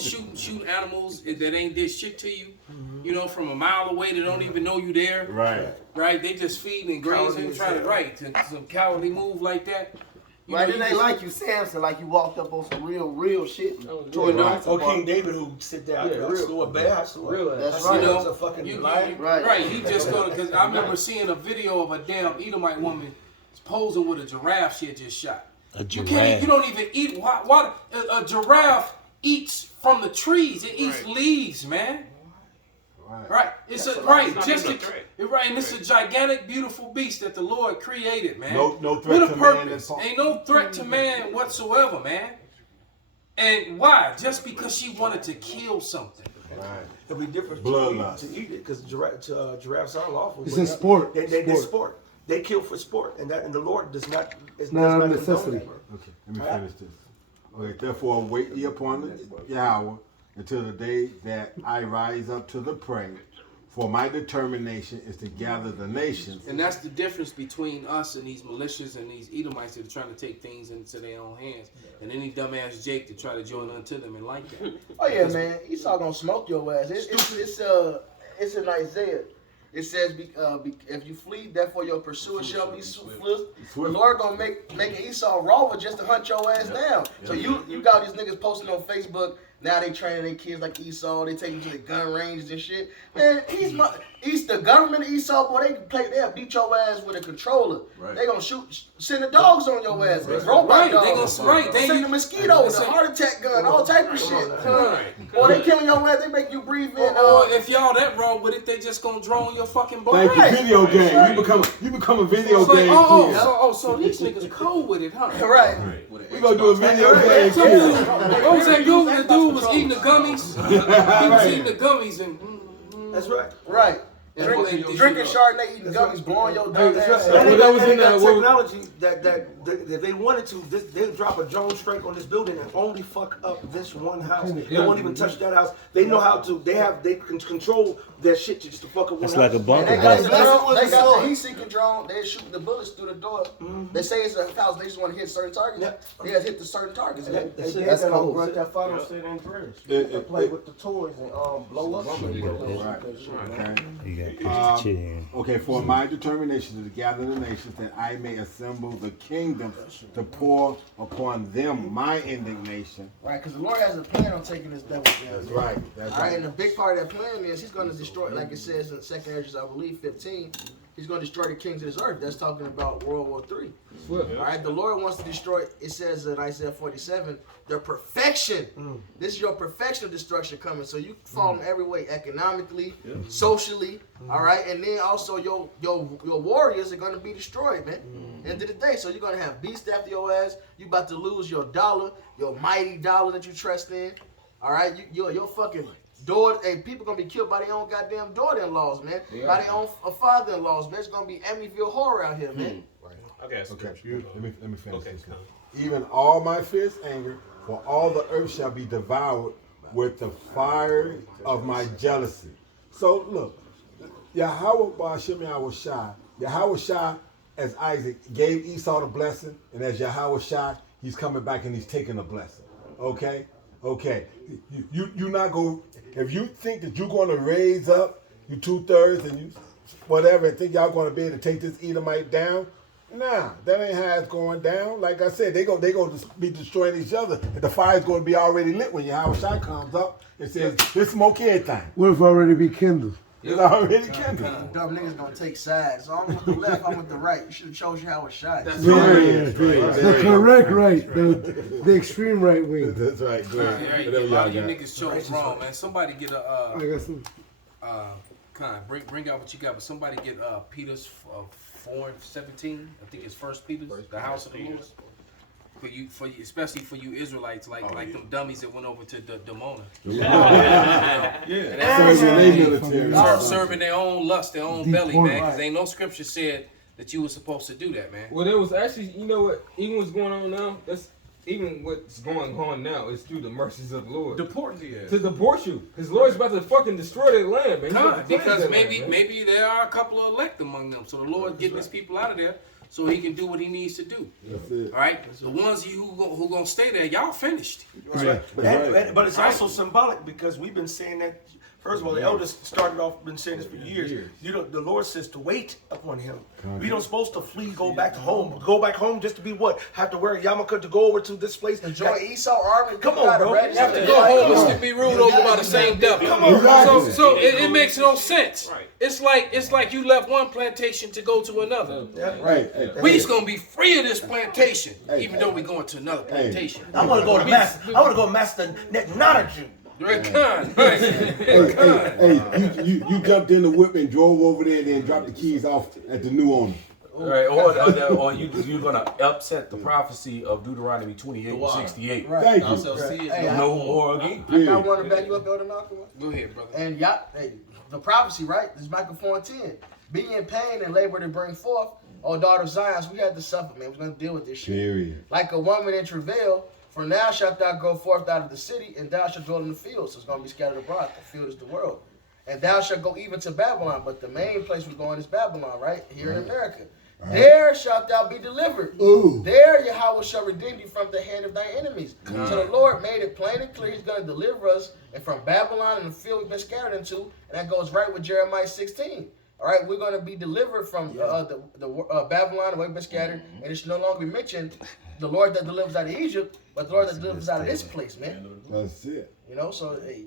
shooting animals that ain't did shit to you, from a mile away. They don't even know you there. Right. They just feeding and grazing, trying to some cowardly move like that. Right, it ain't like you Samson, like you walked up on some real shit. King David who sit down, slew a bear, That's right. That's a fucking You lion. Right. He just go because I remember seeing a video of a damn Edomite woman posing with a giraffe she had just shot. A giraffe. You don't even eat. Why a giraffe eats from the trees? It eats leaves, man. Right. It's and it's a gigantic, beautiful beast that the Lord created, man. No threat to man. Ain't no threat to man whatsoever, man. And why? Just because she wanted to kill something. Right. It'll be different Bloodlust. to eat it because giraffes are lawful. It's in sport. They sport. They kill for sport, and the Lord does not. It's not a necessity. Okay, let me finish this. Okay, therefore wait ye upon Yahweh until the day that I rise up to the prey. For my determination is to gather the nations. And that's the difference between us and these militias and these Edomites that are trying to take things into their own hands. And any dumbass Jake to try to join unto them and like that. Oh yeah, man. Esau gonna smoke your ass. It's in Isaiah. It says, if you flee, therefore your pursuer shall be swift. The Lord gonna make Esau raw just to hunt your ass down. So you got these niggas posting on Facebook, Now they training their kids like Esau. They take them to the gun ranges and shit. Man, East the government of Esau, boy, they'll beat your ass with a controller. Right. They gonna send the dogs on your ass. Right. Robot dogs. They send the mosquitoes, the heart attack gun, all type of shit. Or they killing your ass, they make you breathe in. Or if y'all that wrong with it, they just gonna drone your fucking boat. Like a video game. You become a video game kid. So these niggas cold with it, huh? Right. We gonna do a video game What kid. was that dude? The dude was eating the gummies. He was eating the gummies and. That's right. Right. Drinking Chardonnay, eating gummies, blowing your dumb ass. That was in that technology that they wanted to. They'll drop a drone strike on this building and only fuck up this one house. They won't even touch that house. They know how to. They can control their shit just to fuck up one house. It's like a bunker. They got the heat-seeking drone. They shoot the bullets through the door. They say it's a house. They just want to hit certain targets. They just hit the certain targets. That's cool. Grand Theft Auto San Andreas. They play with the toys and blow up. Okay, for my determination to gather the nations, that I may assemble the kingdoms to pour upon them my indignation. Right, because the Lord has a plan on taking this devil down. That's right. That's right. And the big part of that plan is He's going to destroy, like it says in 2nd Ezra, I believe, 15. He's going to destroy the kings of this earth. That's talking about World War III. All right, the Lord wants to destroy, it says in Isaiah 47, their perfection. This is your perfection of destruction coming. So you fall in every way, economically, socially, all right? And then also your warriors are going to be destroyed, man. End of the day. So you're going to have beasts after your ass. You about to lose your dollar, your mighty dollar that you trust in. All right? Your fucking daughter, hey, people going to be killed by their own goddamn daughter-in-laws, man. By their own father-in-laws, man. It's going to be Amityville horror out here, man. Okay. Let me finish this one. Even all my fierce anger, for all the earth shall be devoured with the fire of my jealousy. So look, Yahweh Shai, as Isaac gave Esau the blessing, and as Yahweh Shai, he's coming back and he's taking the blessing. Okay. You not go. If you think that you're going to raise up you 2/3 and you whatever and think y'all going to be able to take this Edomite down. Nah, that ain't how it's going down. Like I said, they go to be destroying each other, and the fire's going to be already lit when Yahweh Shai comes up and says, "Let's smoke everything." What if already be kindled? It's already kindled. Dumb niggas gonna take sides. So I'm with the left, I'm with the right. You should have chose Yahweh Shai. That's The correct right, the extreme right wing. That's right. Go ahead. A lot of you niggas chose wrong, man. Somebody get a I got some. bring out what you got, but somebody get Peter's 4:17. I think it's First Peter's, the house of the Lord. For you, especially for you Israelites, like them dummies that went over to Dimona. Serving their own lust, their own belly, man. Because ain't no scripture said that you were supposed to do that, man. Well, there was actually, you know what? Even what's going on now, even what's going on now is through the mercies of the Lord. To deport you. His Lord's about to fucking destroy that land, man. Because maybe there are a couple of elect among them. So the Lord getting his people out of there so he can do what he needs to do. All right? The ones who gonna stay there, y'all finished. Right. But it's also symbolic because we've been saying that. First of all, the elders started off, been saying this for years. The Lord says to wait upon Him. We don't supposed to flee, go back home. Go back home just to be what? Have to wear a yarmulke to go over to this place. And join Esau army. Come on, bro. You have to go home and still be ruled over by the same devil. Come on, so it makes no sense. Right. It's like you left one plantation to go to another. Right. We's gonna be free of this plantation, even though we're going to another plantation. I want to go to Master. I want to go to Master not a Jew. Hey, you jumped in the whip and drove over there and then dropped the keys off at the new owner. Right, or you're gonna upset the prophecy of Deuteronomy 28:68. Right. Thank you. Also, no more again. I want to back you up, Elder Malcolm. Go ahead, brother. And the prophecy, right? This is Micah 4:10. Be in pain and labor to bring forth, O daughter of Zion. So we had to suffer, man. We're gonna deal with this shit. Period. Like a woman in travail. For now shalt thou go forth out of the city, and thou shalt dwell in the field. So it's going to be scattered abroad. The field is the world. And thou shalt go even to Babylon. But the main place we're going is Babylon, right? Here in America. Right. There shalt thou be delivered. Ooh. There Yahweh shall redeem thee from the hand of thy enemies. So the Lord made it plain and clear He's going to deliver us. And from Babylon and the field we've been scattered into. And that goes right with Jeremiah 16. All right, we're going to be delivered from the Babylon, where we've been scattered. And it should no longer be mentioned the Lord that delivers out of Egypt, but the Lord that delivers out of this place, man. That's it. You know, so hey,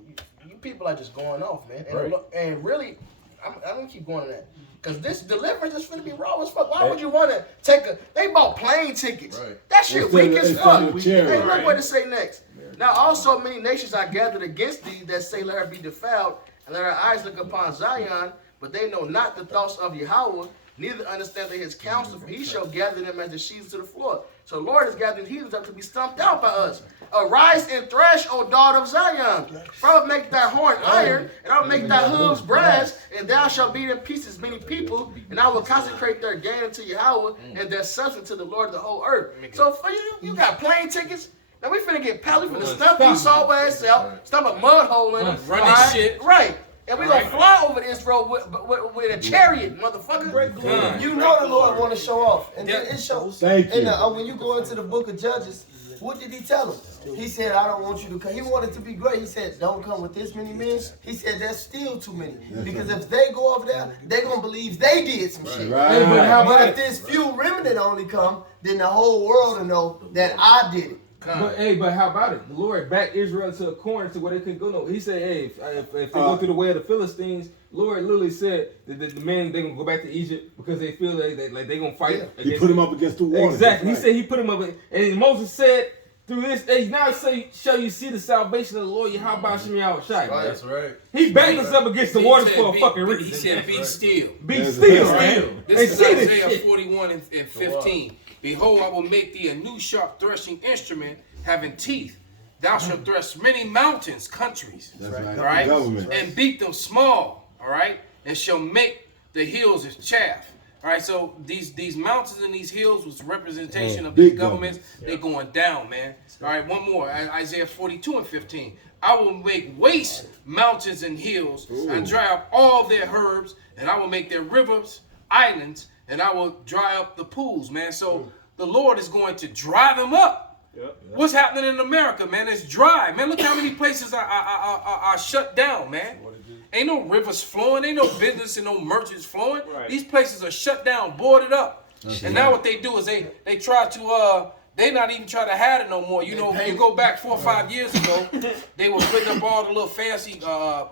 you people are just going off, man. And, Right. and really, I'm gonna keep going to that. Because this deliverance is finna be raw as fuck. Why would you want to take they bought plane tickets. Right. That shit Instead weak of- as instead fuck. of charity. Hey, look what it say next. Now also many nations are gathered against thee that say, let her be defiled, and let her eyes look upon Zion, but they know not the thoughts of Yahweh, neither understand they his counsel, for he shall gather them as the sheaves to the floor. So the Lord is gathering heathens up to be stumped out by us. Arise and thresh, O daughter of Zion. For I will make thy horn iron, and I will make thy hooves brass, and thou shalt beat in pieces many people, and I will consecrate their gain unto Yahweh, and their substance to the Lord of the whole earth. So for you got plane tickets. Now we finna get Pally from the stuff you saw by itself, stump a mud hole in it. Run this shit. Right. And we gonna fly over this road with a chariot, motherfucker. You know the Lord want to show off, and then it shows. Thank you. And when you go into the book of Judges, what did he tell him? He said, I don't want you to come. He wanted to be great. He said, don't come with this many men. He said, that's still too many. Because if they go over there, they're going to believe they did some shit. Right. But if this few remnant only come, then the whole world will know that I did it. But how about it? The Lord backed Israel to a corner to where they couldn't go no. He said, hey, if they go through the way of the Philistines, Lord literally said that the men they gonna go back to Egypt because they feel like they gonna fight. He put him up against the wall. Exactly. He said he put him up, and Moses said through this, hey, now shall you see the salvation of the Lord Yahweh Shem Yahushai. That's right. He backed us up against the waters for a fucking reason. He said, be still. Be still. Right? This is Isaiah 41 and 15. Behold, I will make thee a new sharp threshing instrument having teeth. Thou shalt thresh many mountains, countries. That's right. All right? Government. And beat them small. All right? And shall make the hills as chaff. All right, so these mountains and these hills was representation of these governments. They going down, man. All right, one more. Isaiah 42 and 15. I will make waste mountains and hills and dry up all their herbs, and I will make their rivers islands, and I will dry up the pools, man. So the Lord is going to dry them up. What's happening in America, man? It's dry, man. Look how many places are shut down, man. Ain't no rivers flowing, ain't no business and no merchants flowing. Right. These places are shut down, boarded up. And now what they do is they try to they not even try to have it no more. You know, you go back 4 or 5 years ago, they were putting up all the little fancy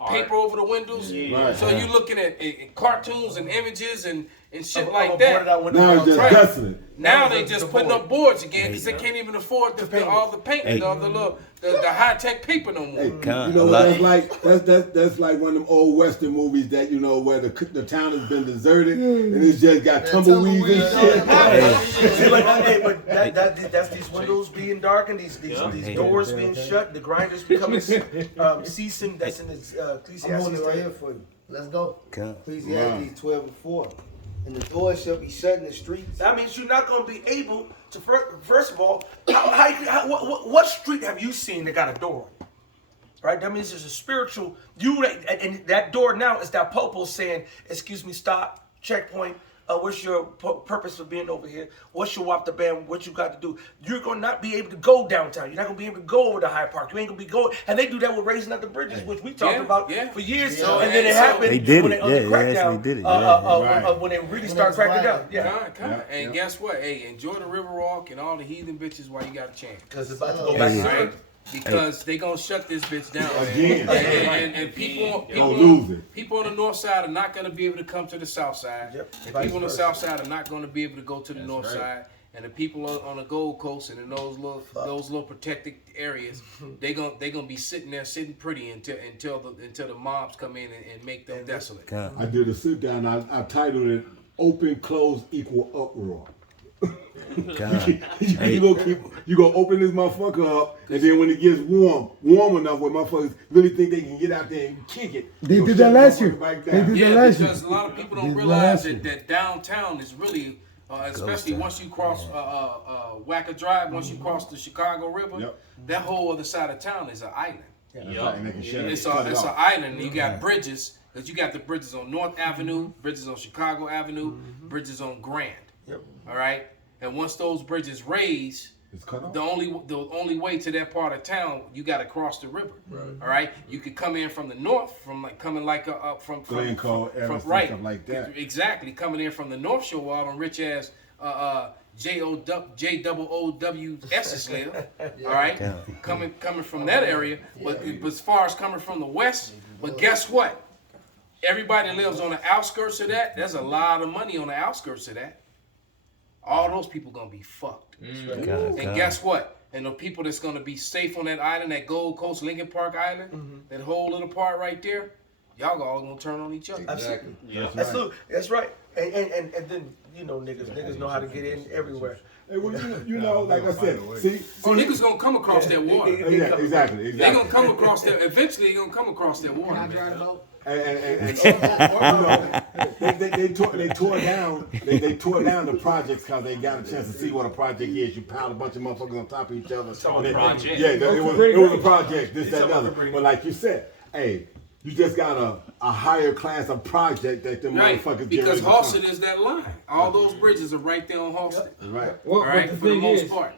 paper over the windows. Right. So you looking at cartoons and images and shit like that. Now it's just dusting it. Now they just putting up boards again because they can't even afford all the paint, the high tech paper no more. Hey, you know what that's like? That's like one of them old Western movies that where the town has been deserted and it's just got tumbleweeds and shit. But that's these windows being darkened, these doors being shut, the grinders becoming ceasing. That's in Ecclesiastes. I'm holding it right here for you. Let's go. Come. Ecclesiastes 12 and 4. And the doors shall be shut in the streets. That means you're not going to be able to. First of all, what street have you seen that got a door? Right. That means there's a spiritual. And that door now is that popo saying, "Excuse me, stop, checkpoint. What's your purpose of being over here? What's your wap the band? What you got to do? You're going to not be able to go downtown. You're not going to be able to go over to Hyde Park. You ain't going to be going. And they do that with raising up the bridges, which we talked about for years. Yeah. And then it happened They did when it. they on the Yeah, they crackdown. actually did it. When they really start cracking down. Yeah. And guess what? Hey, enjoy the Riverwalk and all the heathen bitches while you got a chance. Because it's about to go back to Right? Because they gonna shut this bitch down, Again. man. And people on the north side are not gonna be able to come to the south side. Yep. And people on the south side are not gonna be able to go to the north side. And the people on the Gold Coast and in those little protected areas, they gonna be sitting pretty until the mobs come in and make them desolate. I did a sit down. I titled it "Open, Close Equal Uproar." You gonna open this motherfucker up, and then when it gets warm enough where motherfuckers really think they can get out there and kick it. They did that last year. Because a lot of people don't realize that downtown is really, especially once you cross Wacker Drive, once you cross the Chicago River, that whole other side of town is an island. It's an island. You got bridges, because you got the bridges on North Avenue, bridges on Chicago Avenue, bridges on Grand. All right, and once those bridges raise, the only way to that part of town, you got to cross the river. All right, you could come in from the north, from Glencoe, Evanston, right, stuff like that. Exactly, coming in from the North Shore, all them rich ass JOOWS live. All right, coming from that area, but as far as coming from the west, but guess what? Everybody lives on the outskirts of that. There's a lot of money on the outskirts of that. All those people gonna be fucked. And guess what? And the people that's gonna be safe on that island, that Gold Coast, Lincoln Park Island, that whole little part right there, y'all all gonna turn on each other. Exactly. Yeah. That's right. And then niggas know how to get in everywhere. Hey, well, you know, like I said, see, niggas gonna come across that water. Yeah, exactly. They gonna come across that. Eventually, they gonna come across that water. And they tore down the projects because they got a chance to see what a project is. You piled a bunch of motherfuckers on top of each other. Project. Yeah, it was a project. This, that, and other. But like you said, hey, you just got a higher class of project that the motherfuckers get. Because Halsted is that line. All those bridges are right there on Halsted. Right. Well, all right, the for the thing most is, part.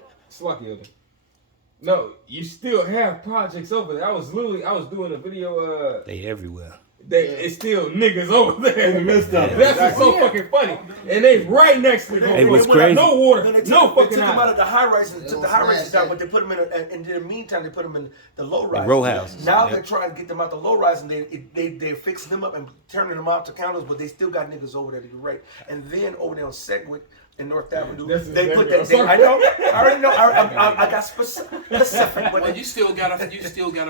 No, you still have projects over there. I was doing a video. They everywhere. It's still niggas over there in the midst of it. That's what's so fucking funny. And they right next to it. Hey, what's crazy? No water, They no fucking took them out island. of the high rises, took the high rises down, but they put them in the meantime, they put them in the low rise. row houses. Now they're trying to get them out the low rise, and they're fixing them up and turning them out to condos, but they still got niggas over there to the right. And then over there on Sedgwick and North Avenue, they put that. I know. I already know. I got specific. Well, you still got a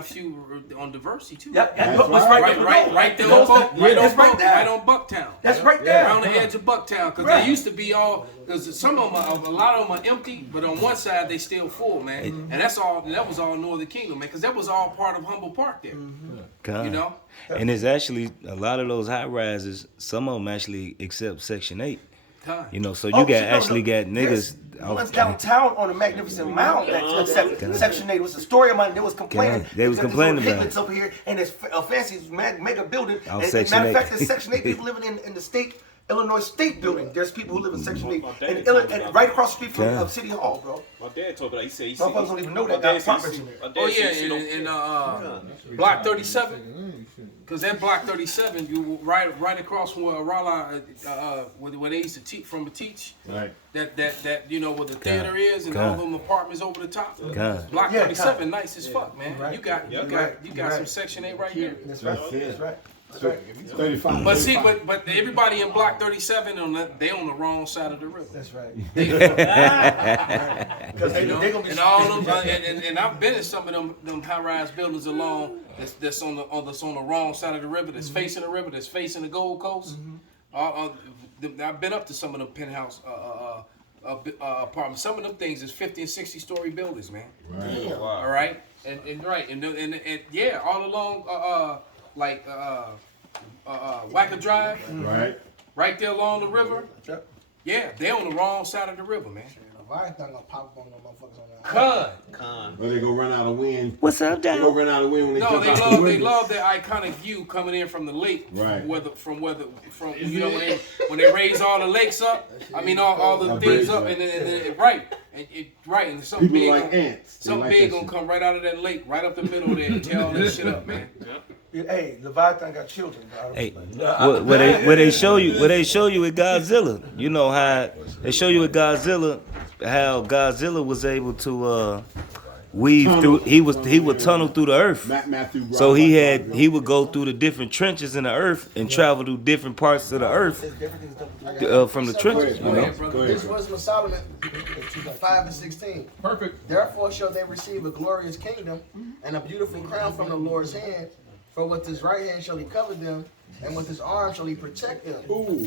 few on Diversity too. Yep. Right there on Bucktown. That's right there. Around the edge of Bucktown, because they used to be all. Because some of them, a lot of them are empty, but on one side they still full, man. And that's all. That was all Northern Kingdom, man, because that was all part of Humboldt Park there. You know. And it's actually a lot of those high rises. Some of them actually accept Section 8. You know, so you got niggas. One's downtown on a magnificent mound that Section 8 was a story of mine. They was complaining. They was complaining about it. Over here, and it's a fancy mega building. And matter of Section 8. fact, there's Section 8 people living in the state. Illinois State Building. There's people who live in Section 8, and right across the street from City Hall, bro. My dad told me that. He said, some folks don't even know that. Oh yeah, in Block 37. Because that Block 37, you right across from where Raleigh, where they used to teach Right. That you know where the theater is and all them apartments over the top. Block 37, nice as fuck, man. Right. You got some Section 8 right here. That's right. That's right. 35. But see, but everybody in Block 37 they on the wrong side of the river. That's right. Because they gonna be and all them and I've been in some of them high-rise buildings along that's on the wrong side of the river, that's facing the river, that's facing the Gold Coast. I've been up to some of them penthouse apartments. Some of them things is 50 and 60 story buildings, man. Right. Wow. All right, and yeah, all along Wacker Drive, right there along the river. Yeah, they're on the wrong side of the river, man. Leviathan gonna pop up on them motherfuckers on that. Con. Or they gonna run out of wind. What's up, They Dad? gonna run out of wind when they No, jump they out love the they window. love that iconic view coming in from the lake. Right. From you know when they raise all the lakes up. I mean all the things up and then and something People big like ants. They something like big that gonna shit. come right out of that lake, right up the middle there and tear all that shit up, man. Hey, Leviathan got children, bro. Hey, where they show you with Godzilla. You know how they show you with Godzilla how Godzilla was able to weave through. He would tunnel through the earth. Matthew So he would go through the different trenches in the earth and travel through different parts of the earth from the trenches. You know. This was from Solomon 5:16. Perfect. Therefore shall they receive a glorious kingdom and a beautiful crown from the Lord's hand. For with his right hand shall he cover them, and with his arm shall he protect them.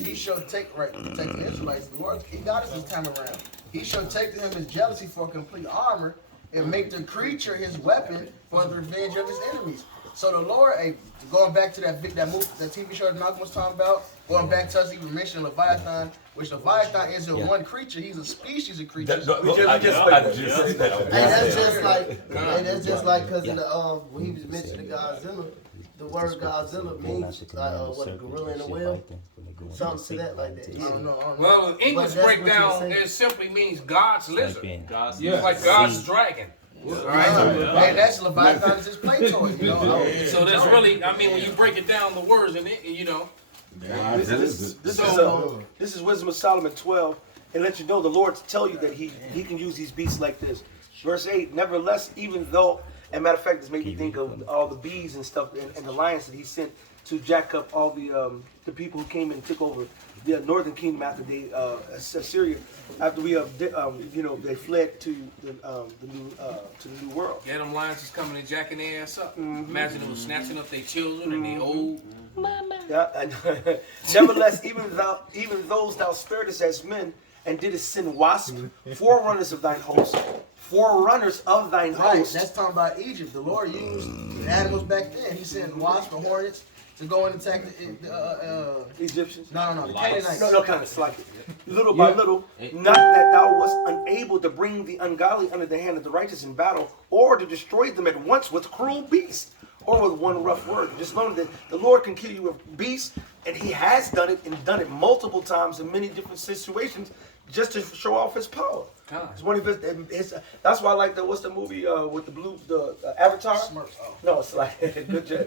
He shall take protect the Israelites. The Lord, he got us this time around. He shall take to him his jealousy for complete armor, and make the creature his weapon for the revenge of his enemies. So the Lord, going back to that movie, that TV show that Malcolm was talking about, going back to us even mentioning Leviathan, which Leviathan isn't one creature, he's a species of creatures. That's just like because in the when he was mentioning Godzilla, the word Godzilla means what, a gorilla in a whale, something to that like that. I don't know. Well, the English breakdown it simply means God's lizard. It's like God's dragon. All right. Hey, that's Leviathan is his play toy. You know? So there's really, I mean, when you break it down, the words in it, you know. This is Wisdom of Solomon 12 and let you know the Lord to tell you that he can use these beasts like this. Verse 8, nevertheless, even though, and matter of fact, this made me think of all the bees and stuff and the lions that he sent to jack up all the people who came and took over the northern kingdom after they Assyria, after they fled to the new world. Yeah, them lions is coming and jacking their ass up. Imagine them snatching up their children and they old. Yeah, and nevertheless, even those thou sparedest as men, and didst send wasps, forerunners of thine host. Right, that's talking about Egypt. The Lord used the animals back then. He sent wasps and hornets to go and attack the Egyptians. No, the Canaanites. No, it's like little by little. Not that thou wast unable to bring the ungodly under the hand of the righteous in battle, or to destroy them at once with cruel beasts, or with one rough word. Just know that the Lord can kill you with beasts, and He has done it, and done it multiple times in many different situations, just to show off His power. It's one of his, that's why I like what's the movie with the Avatar? Smurfs. No, it's like good job.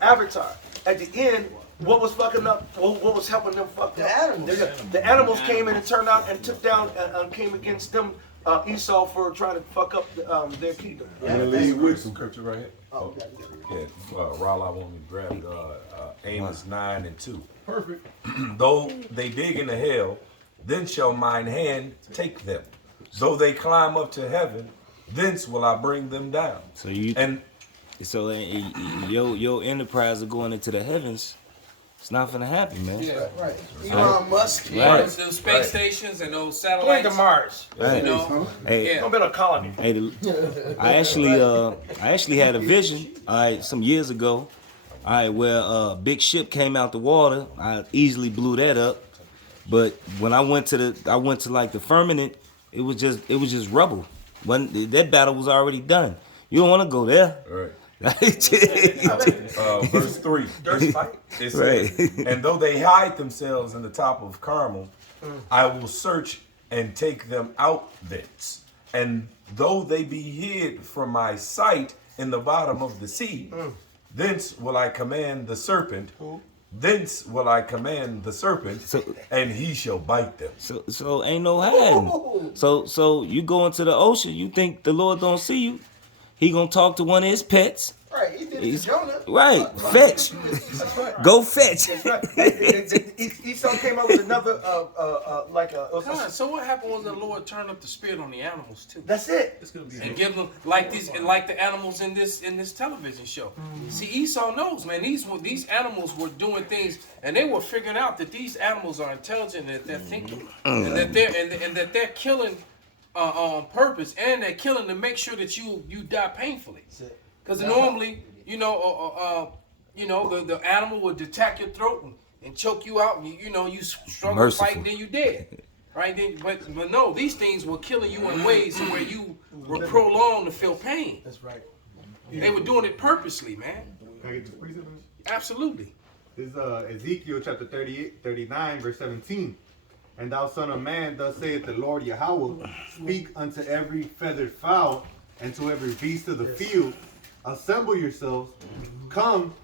Avatar. At the end, what was fucking up? What was helping them fuck The up? animals. The animals came in and turned out and took down and came against them. Esau for trying to fuck up their kingdom. I'm gonna leave with some scripture right here. Oh, okay. Yeah, Raul, I want me to grab Amos 9 and 2. Perfect. Though they dig into hell, then shall mine hand take them. Though they climb up to heaven, thence will I bring them down. So your enterprise of going into the heavens, it's not gonna happen, man. Yeah, right. Elon Musk. Yeah, Right. those space stations and those Going satellites. to Mars. Right. You know, Hey, yeah. Don't build a colony. Hey, I actually had a vision, all right, some years ago, all right, where a big ship came out the water. I easily blew that up, but when I went to like the firmament, it was just rubble. That battle was already done. You don't want to go there. Right. Right. Verse 3. Dirty fight. It says, and though they hide themselves in the top of Carmel, I will search and take them out thence. And though they be hid from my sight in the bottom of the sea, thence will I command the serpent. Thence will I command the serpent, and he shall bite them. So ain't no hiding. So you go into the ocean, you think the Lord don't see you. He gonna talk to one of his pets. Right, he did it to Jonah. Right, fetch. That's right. Go fetch. That's right. Esau came out with another So what happened when the Lord turned up the spirit on the animals too? That's it. And give them like the animals in this television show. See, Esau knows, man. These animals were doing things, and they were figuring out that these animals are intelligent, and that they're thinking, and that they're killing on purpose, and they're killing to make sure that you die painfully. Because normally, the animal would attack your throat and choke you out, and you struggle to fight, and then you dead. Right? But no, these things were killing you in ways where you were prolonged to feel pain. That's right. They were doing it purposely, man. Can I get this precept? Absolutely. This is Ezekiel chapter 39, verse 17. And thou son of man, thus saith the Lord Yahweh, speak unto every feathered fowl and to every beast of the field, assemble yourselves, come,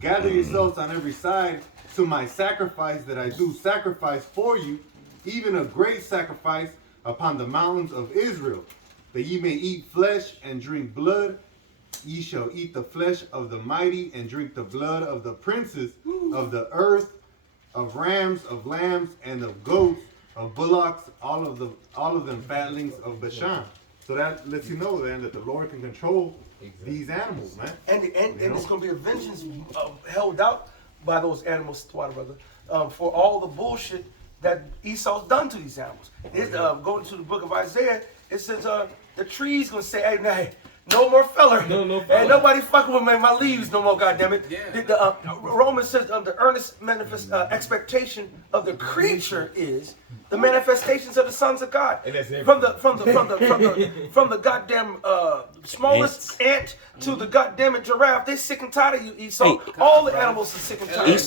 gather yourselves on every side to my sacrifice that I do sacrifice for you, even a great sacrifice upon the mountains of Israel, that ye may eat flesh and drink blood. Ye shall eat the flesh of the mighty and drink the blood of the princes of the earth, of rams, of lambs, and of goats, of bullocks, all of them fatlings of Bashan. So that lets you know then that the Lord can control these animals, man. And there's going to be a vengeance held out by those animals, brother, for all the bullshit that Esau's done to these animals. Going to the book of Isaiah, it says the tree's going to say, hey, no more feller. No feller. Nobody fucking with my leaves no more, goddammit. Yeah. Romans says the earnest expectation of the creature is the manifestations of the sons of God. From the goddamn smallest ant to the goddamn giraffe, they're sick and tired of you, Esau. All the animals are sick and tired. A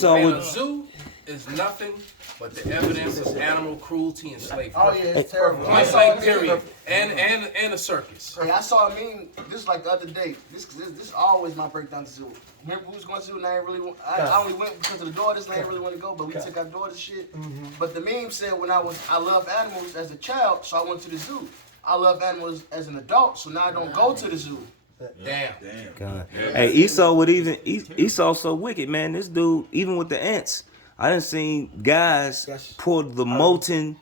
zoo is nothing But the evidence is animal cruelty and slavery. Oh yeah, it's terrible. Point blank, period. And a circus. Hey, I saw a meme. This like the other day. This is always my breakdown to zoo. Remember we was going to zoo and I ain't really. I only went because of the daughters and I didn't really want to go. But we took our daughters shit. But the meme said when I love animals as a child, so I went to the zoo. I love animals as an adult, so now I don't go to the zoo. Damn. God. Hey, Esau would even Esau so wicked, man. This dude, even with the ants, I done seen guys pour the molten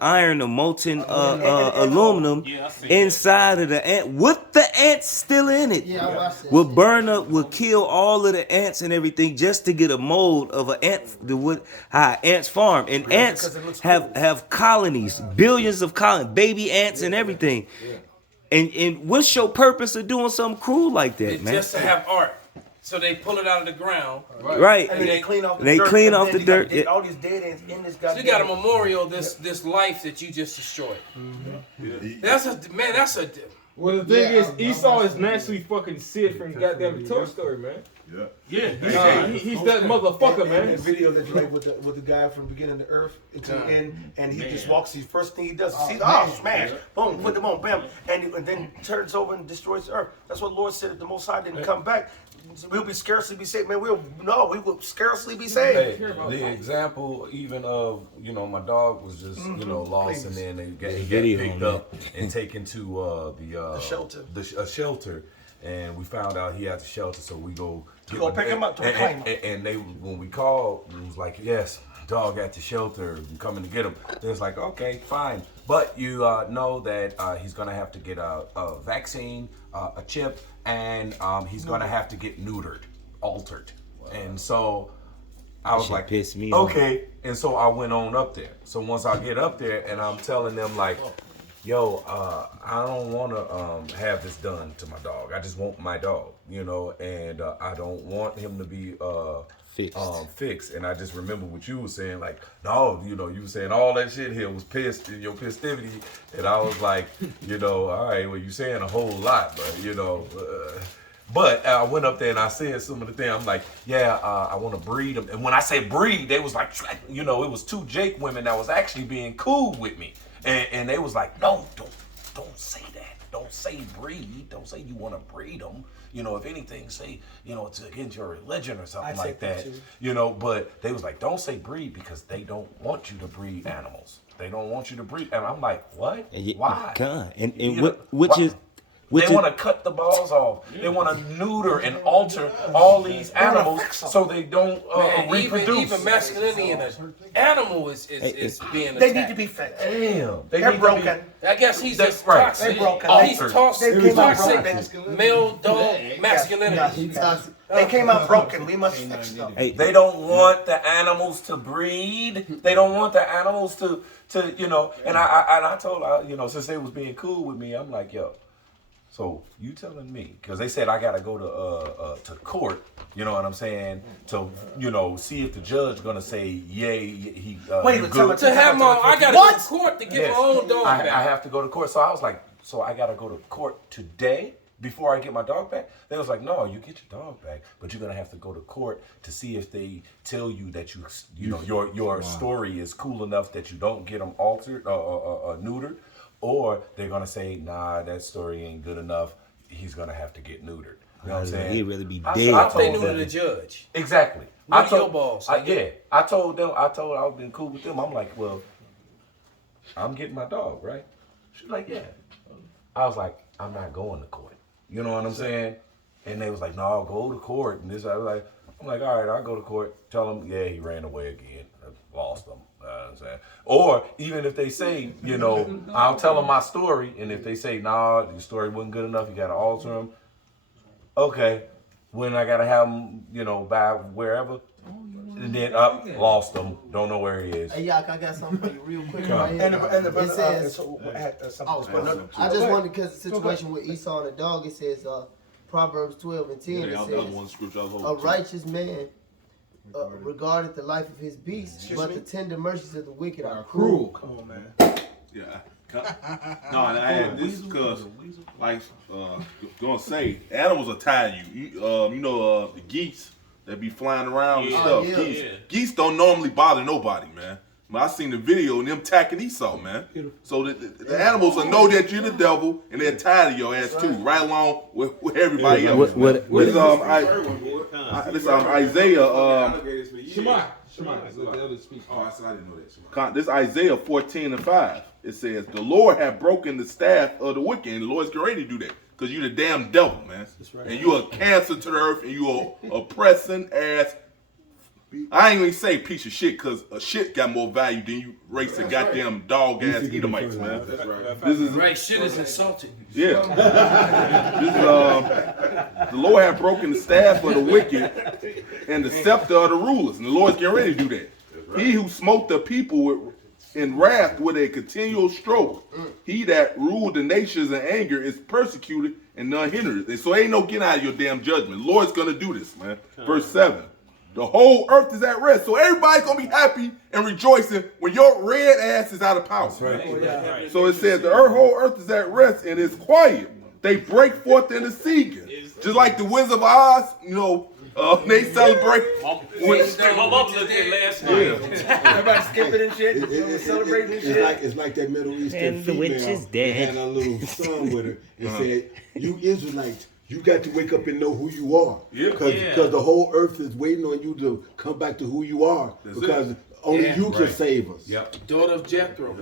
iron, the molten aluminum inside of the ant with the ants still in it. Will burn up, will kill all of the ants and everything just to get a mold of an ant. How ants farm, and ants have colonies, billions of colonies, baby ants and everything. And what's your purpose of doing something cruel like that, man? Just to have art. So they pull it out of the ground. Right. And then they clean off the they dirt. clean off the dirt. All these dead ends in this So goddamn. you got a memorial this life that you just destroyed. That's a man. That's a. Well, the thing is, Esau is naturally fucking Sid from goddamn Toy Story, man. Yeah. He's that motherfucker, man. And the video that you like with the guy from beginning of the earth to the end, and he just walks. His first thing he does is smash, boom, put them on, bam, and then turns over and destroys the earth. That's what the Lord said. If the Most High didn't come back, we'll be scarcely be saved. Man, we will scarcely be saved. Hey, the example even of, my dog was just, lost, and then he got picked up and taken to the shelter. A shelter, and we found out he had the shelter, so we go pick him up to reclaim him. And they, when we called, it was like, yes, dog at the shelter, I'm coming to get him. They was like, okay, fine, but you know that he's gonna have to get a vaccine, a chip, and he's gonna have to get neutered, altered. And so I was like, pissed me off. okay. And so I went on up there. So once I get up there and I'm telling them like, yo, I don't want to have this done to my dog. I just want my dog, and I don't want him to be fixed. And I just remember what you were saying, like, no, you were saying all that shit here was pissed in your pistivity. And I was like, all right, well, you're saying a whole lot, but, but I went up there and I said some of the things. I'm like, yeah, I want to breed them. And when I say breed, they was like, it was 2 Jake women that was actually being cool with me. And they was like, no, don't say that. Don't say breed. Don't say you want to breed them. If anything, say, it's against your religion or something like that. But they was like, don't say breed because they don't want you to breed animals. They don't want you to breed. And I'm like, what? Why? God. And which is... They want to cut the balls off. They want to neuter and alter all these animals so they don't reproduce. Even masculinity in an animal is being attacked. They need to be fixed. Damn. They're broken. I guess he's just right. toxic. They're broken. He's toxic. Male dog masculinity. They came out broken. We must fix them. They don't want the animals to breed. They don't want the animals to And I told her, since they was being cool with me, I'm like, yo. So you telling me, because they said I gotta go to court, you know what I'm saying, to see if the judge gonna say yay he good. To have I gotta go to court to get my own dog back. I have to go to court. So I was like, so I gotta go to court today before I get my dog back? They was like, no, you get your dog back, but you're gonna have to go to court to see if they tell you that your story is cool enough that you don't get them altered or neutered. Or they're gonna say, nah, that story ain't good enough. He's gonna have to get neutered. You know what I'm saying? He'd really be dead. I they neuter the judge. Exactly. I told your balls. I told them. I've been cool with them. I'm like, well, I'm getting my dog, right? She's like, yeah. I was like, I'm not going to court. You know what I'm saying? And they was like, no, I'll go to court. And this, I'm like, all right, I'll go to court. Tell them, yeah, he ran away again. I lost him. Or even if they say, I'll tell them my story, and if they say, nah, the story wasn't good enough, you gotta alter them. Okay, when I gotta have them, by wherever, and then lost them, don't know where he is. Hey, Yak, I got something for you real quick. Right here. It says, I just wanted, because the situation with Esau and the dog, it says Proverbs 12 and 10, it says, a righteous man regarded the life of his beast, but the tender mercies of the wicked are cruel. Come on, man. Yeah. No, and I had this because, gonna say, animals are tired. The geese, that be flying around and Yeah. stuff. Yeah. Geese. Yeah. Geese don't normally bother nobody, man. I seen the video and them attacking Esau, man. So the animals will know that you're the devil and they're tired of your ass too, right along with everybody else. What This Isaiah. Shema. The other speak. Oh, I didn't know that. This Isaiah 14:5. It says, "The Lord hath broken the staff of the wicked," and the Lord's getting ready to do that because you the damn devil, man. That's right. And you a cancer to the earth, and you a oppressing ass. I ain't gonna say piece of shit because a shit got more value than you race of goddamn dog ass Edomites, man. That's right. This is Right, shit is insulting. yeah. This the Lord hath broken the staff of the wicked and the scepter of the rulers, and the Lord's getting ready to do that. He who smote the people in wrath with a continual stroke, he that ruled the nations in anger is persecuted and none hindered. And so ain't no getting out of your damn judgment. The Lord's gonna do this, man. Verse 7. The whole earth is at rest. So everybody's gonna be happy and rejoicing when your red ass is out of power. Right. So it says the whole earth is at rest and it's quiet. They break forth in the singing. Just like the Wizard of Oz, they celebrate. My mom looked at last night. Everybody skipping and shit. Celebrating and shit. It's like that Middle Eastern And the witch is female dead. had a little son with her and said, "You Israelites, you got to wake up and know who you are, because the whole earth is waiting on you to come back to who you are, because only you can save us." Yep. Daughter of Jethro.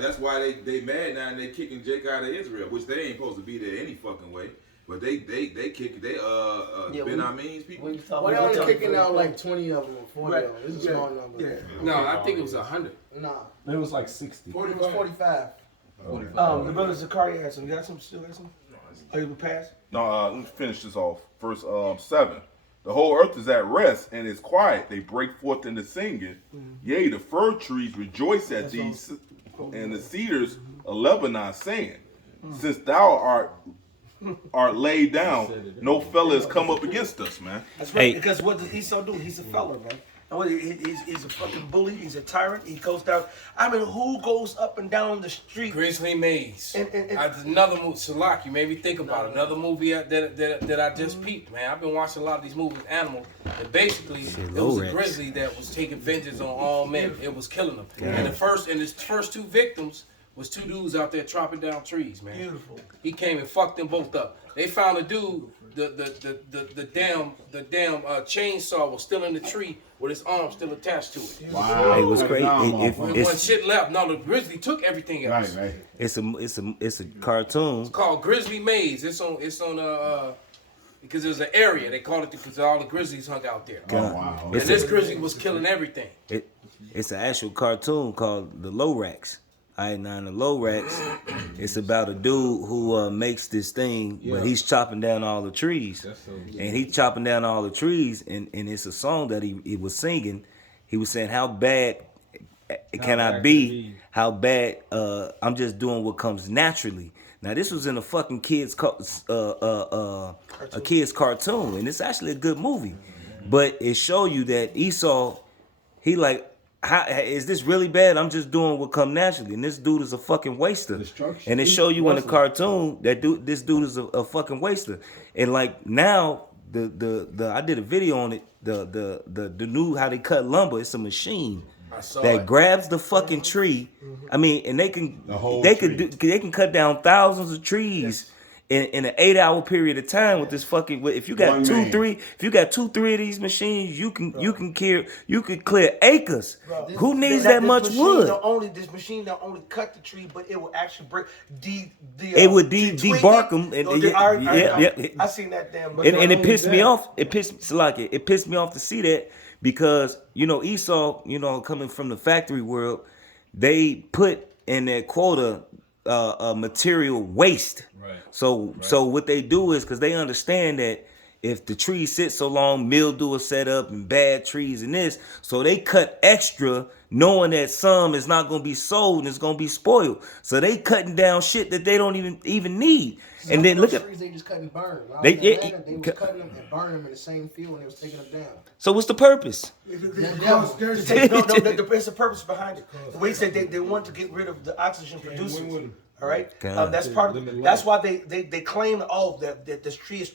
That's why they mad now and they kicking Jake out of Israel, which they ain't supposed to be there any fucking way. But they kick Ben Amin's people. Well, they only kicking out like 20 of them or 40 of them. It's a small number. Yeah. No, I think it was 100. Nah. It was like 60. It was 45. The brother Zachariah had some. You got some? Still got some? Oh, you would pass? No, let me finish this off. Verse 7. The whole earth is at rest and is quiet. They break forth into singing. Yea, the fir trees rejoice at these, and the cedars of Lebanon saying, "Since thou art laid down, no fella has come up against us, man." That's right. Hey. Because what does Esau do? He's a fella, man. And he's a fucking bully. He's a tyrant. He goes down. I mean, who goes up and down the street? Grizzly Maze. And Another movie, Salak, you made me think about another movie that I just peeped, man. I've been watching a lot of these movies with animals. And basically, it was a grizzly that was taking vengeance on all men. It was killing them. And his first two victims was two dudes out there chopping down trees, man. Beautiful. He came and fucked them both up. They found a dude, the damn chainsaw was still in the tree with his arm still attached to it. Wow, It was crazy. When shit left, no, the grizzly took everything else. Right. It's a cartoon. It's called Grizzly Maze. It's on because there's an area they call it because all the grizzlies hung out there. Wow. And this grizzly was killing everything. It's an actual cartoon called The Lorax. The Lorax. It's about a dude who makes this thing, but he's chopping down all the trees. And he's chopping down all the trees, and it's a song that he was singing. He was saying, "How bad can I be? How bad I'm just doing what comes naturally." Now this was in a fucking kid's cartoon, and it's actually a good movie. But it show you that Esau, he like, is this really bad? I'm just doing what come naturally, and this dude is a fucking waster. And it show you in the cartoon that this dude is a fucking waster. And like now, the I did a video on it. The new how they cut lumber. It's a machine that grabs the fucking tree. I mean, and they can cut down thousands of trees in an 8-hour period of time with this fucking. If you got two, three of these machines, you can clear acres. Bro, Who needs that much wood? This machine not only cut the tree, but it will actually break it would debark them. I seen that damn. And it pissed me off. It pissed me off to see that because Esau, coming from the factory world, they put in their quota material waste. Right. So what they do is because they understand that if the trees sit so long, mildew will set up and bad trees and this, so they cut extra, knowing that some is not gonna be sold and it's gonna be spoiled. So they cutting down shit that they don't even need. Some and then look at trees they just cut and burn. They was cutting them and burning them in the same field when they was taking them down. So what's the purpose? There's a purpose behind it. The way he said they want to get rid of the oxygen producers. All right, God. that's part of. That's why they claim that this tree is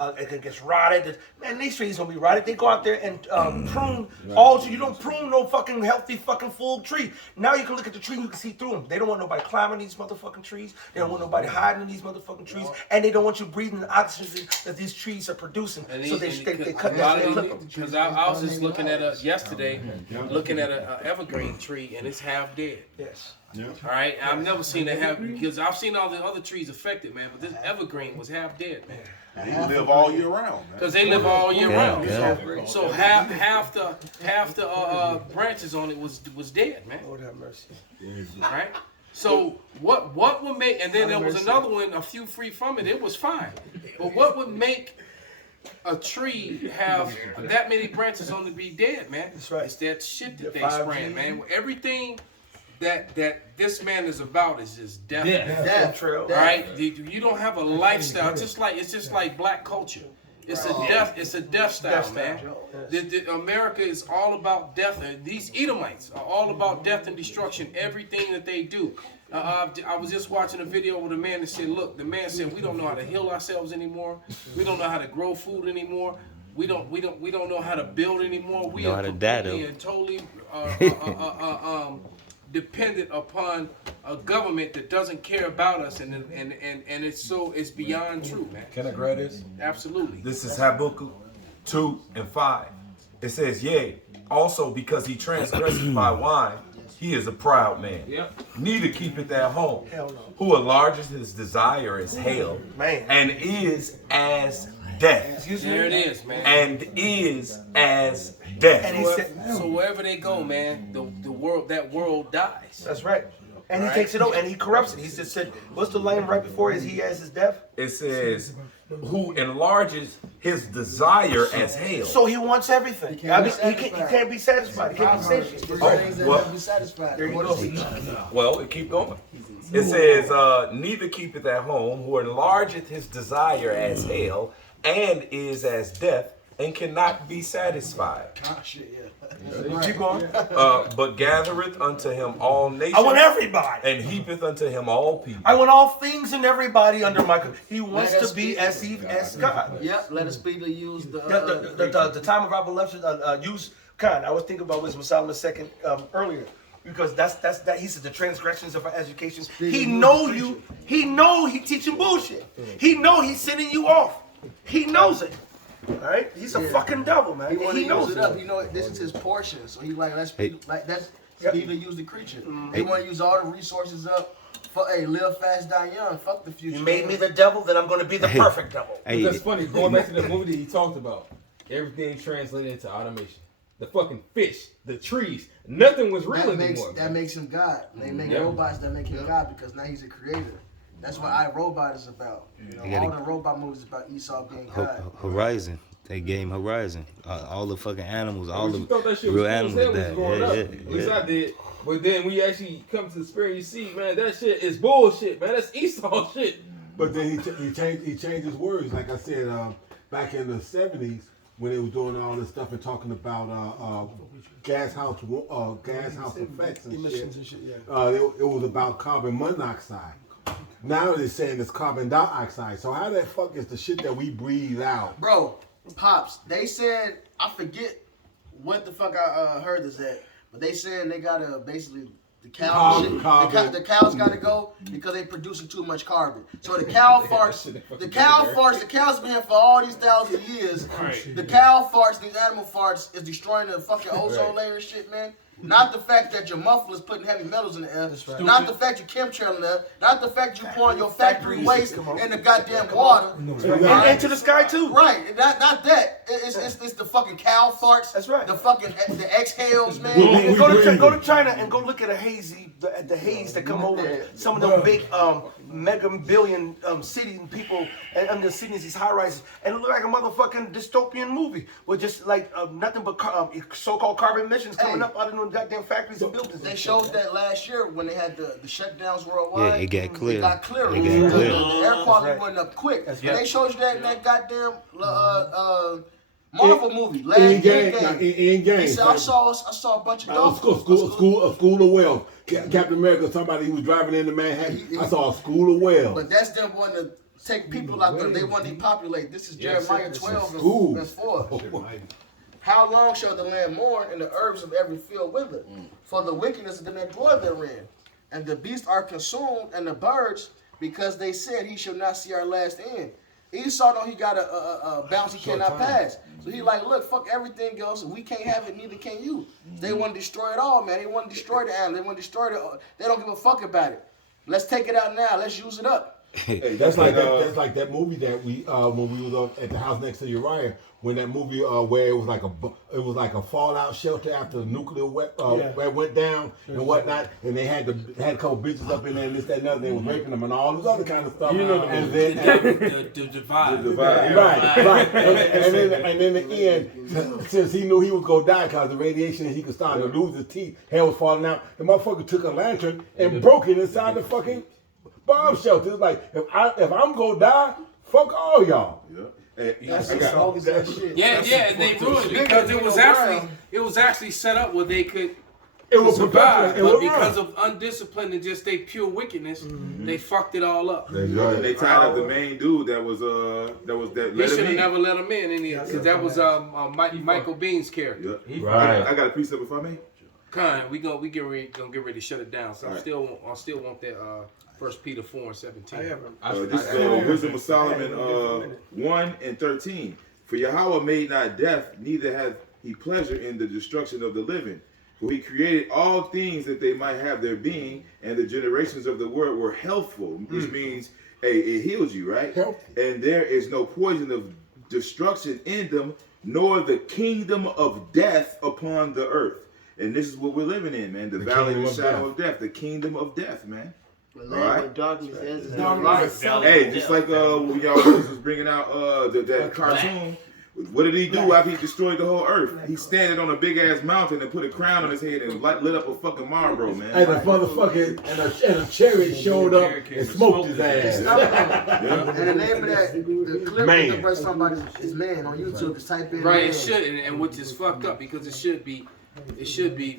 it gets rotted. Man, these trees gonna be rotted. They go out there and prune all. You don't prune no fucking healthy fucking full tree. Now you can look at the tree and you can see through them. They don't want nobody climbing these motherfucking trees. They don't want nobody hiding in these motherfucking trees, and they don't want you breathing the oxygen that these trees are producing. So they cut that shit. Because I was just looking at yesterday, looking at an evergreen tree, and it's half dead. Yes. Yeah. All right, I've never seen it half, because I've seen all the other trees affected, man. But this evergreen was half dead, man. They live all year round, man. Because they live all year round. Yeah. So half the branches on it was dead, man. Lord have mercy. All right. So what would make? And then there was another one, a few feet from it. It was fine. But what would make a tree have that many branches on it be dead, man? That's right. It's that shit that they 5G. spraying, man. Everything that this man is about is just death. Death trail. All right. You don't have a lifestyle. It's just like black culture. It's a death style, man. America is all about death, and these Edomites are all about death and destruction. Everything that they do. I was just watching a video with a man that said, "Look, the man said we don't know how to heal ourselves anymore. We don't know how to grow food anymore. We don't know how to build anymore. We know are how to die, completely though. and totally dependent upon a government that doesn't care about us, and it's beyond true, man. Can I grab this? Absolutely. This is Habakkuk 2:5. It says, "Yea, also because he transgresseth by wine, he is a proud man. Yep. Neither keepeth at home. Hell no. Who enlarges his desire as hell, Man. and is as death. There it is, man. And is as death." And he said, So wherever they go, man, the world dies. that's right. And he takes it over and he corrupts it. He just said, what's the line right before he has his death? It says, "Who enlarges his desire as hell." So he wants everything. He can't be satisfied. He can't be satiated. Things that well- never be satisfied. There you go. Well, it keep going. It says, "Neither keepeth at home, who enlargeth his desire as hell, and is as death, and cannot be satisfied." Ah, shit, yeah. Keep going. "But gathereth unto him all nations, I want everybody. and heapeth unto him all people." I want all things and everybody under my control. He wants to be as God. Yep, let us speedily use The time of revelation, use kind. I was thinking about wisdom Solomon second earlier, because that's that. He said the transgressions of our education. He know you. He know he teaching bullshit. He know he's sending you off. He knows it. All right, he's a fucking devil, man. He knows it it. up. You know, this is his portion. So he that's Yep. speedily use the creature. They want to use all the resources up for live fast, die young. Fuck the future. You made me the devil, then I'm going to be the perfect devil. But that's funny. Going back to the movie that he talked about, everything translated into automation. The fucking fish, the trees, nothing was real anymore. That makes him God. They make robots that make him God because now he's a creator. That's what iRobot is about. You know, all the robot movies about Esau being God. Horizon. They gave him Horizon. All the fucking animals, all the thought that shit real was animals cool as hell when died. you growing up. At least I did. But then when you actually come to the spirit, you see, man, that shit is bullshit, man. That's Esau shit. But then he changed his words. Like I said, back in the 70s when they was doing all this stuff and talking about gas house effects and Emissions shit. and shit, yeah. It was about carbon monoxide. Now they're saying it's carbon dioxide. So how the fuck is the shit that we breathe out? Bro, Pops, they said, I forget what the fuck I heard this at, but they said they gotta basically, the cows gotta go because they producing too much carbon. So the cow farts, the cows been here for all these thousands of years. The cow farts, these animal farts is destroying the fucking ozone layer and shit, man. Not the fact that your muffler is putting heavy metals in the air. Right. Not the fact you chemtrailing there. Not the fact you pouring your factory waste in the goddamn water. And into the sky too. Right. Not that. It's the fucking cow farts. That's right. The fucking the exhales, man. Go to China and go look at the haze that come over some of them big mega billion cities and people and the cities, these high rises, and it look like a motherfucking dystopian movie with just like nothing but so-called carbon emissions coming up out of them goddamn factories and buildings. They showed that last year when they had the shutdowns worldwide. Yeah, it got clear. It got clear. It got clear. The air quality went up quick. And they showed you that in that goddamn Marvel movie. Last In game. game. He said, I saw a bunch of dogs. A school of whales. Captain America, somebody who was driving into Manhattan. I saw a school of whales. But that's them wanting to take people out there. They want to depopulate. This is Jeremiah 12 and 4. How long shall the land mourn and the herbs of every field wither? For the wickedness of them that dwell therein. And the beasts are consumed, and the birds, because they said he shall not see our last end. Esau know he got a bounce he cannot pass. So he like, look, fuck everything else. We can't have it, neither can you. They want to destroy it all, man. They want to destroy the animal. They want to destroy it. They don't give a fuck about it. Let's take it out now. Let's use it up. Hey, that's like that movie that we when we was at the house next to Uriah, when that movie where it was like a fallout shelter after the nuclear went down and whatnot, and they had a couple bitches up in there and this, that, and other. They was raping them and all this other kind of stuff. You know, and then the divide. Right. And then in the end, since he knew he was gonna die because the radiation, he could start to lose his teeth. Hair was falling out. The motherfucker took a lantern and broke it inside the fucking bomb shelter. It's like, if I'm gonna die, fuck all y'all. And they ruined it because it was actually set up where they could survive, but because of undisciplined and just they pure wickedness, they fucked it all up. They tied up the main dude that was that. They should have never let him in because that was Michael Bean's character. Right. I got a precept if I may. We gonna get ready to shut it down. So I still want that 1 Peter 4:17. This is Wisdom of Solomon 1:13. For Yahweh made not death, neither hath he pleasure in the destruction of the living. For he created all things that they might have their being, and the generations of the world were healthful, which means it heals you, right? And there is no poison of destruction in them, nor the kingdom of death upon the earth. And this is what we're living in, man. The valley of the shadow of death, the kingdom of death, man. All right. Hey, just like when y'all was bringing out that cartoon. What did he do after he destroyed the whole earth? He standing on a big ass mountain and put a crown on his head and lit up a fucking Marlboro, man. And a motherfucking and a chariot showed up and smoked his ass. And the name of that, the clip that somebody is man on YouTube. Just type in. Right, it should, and which is fucked up because it should be.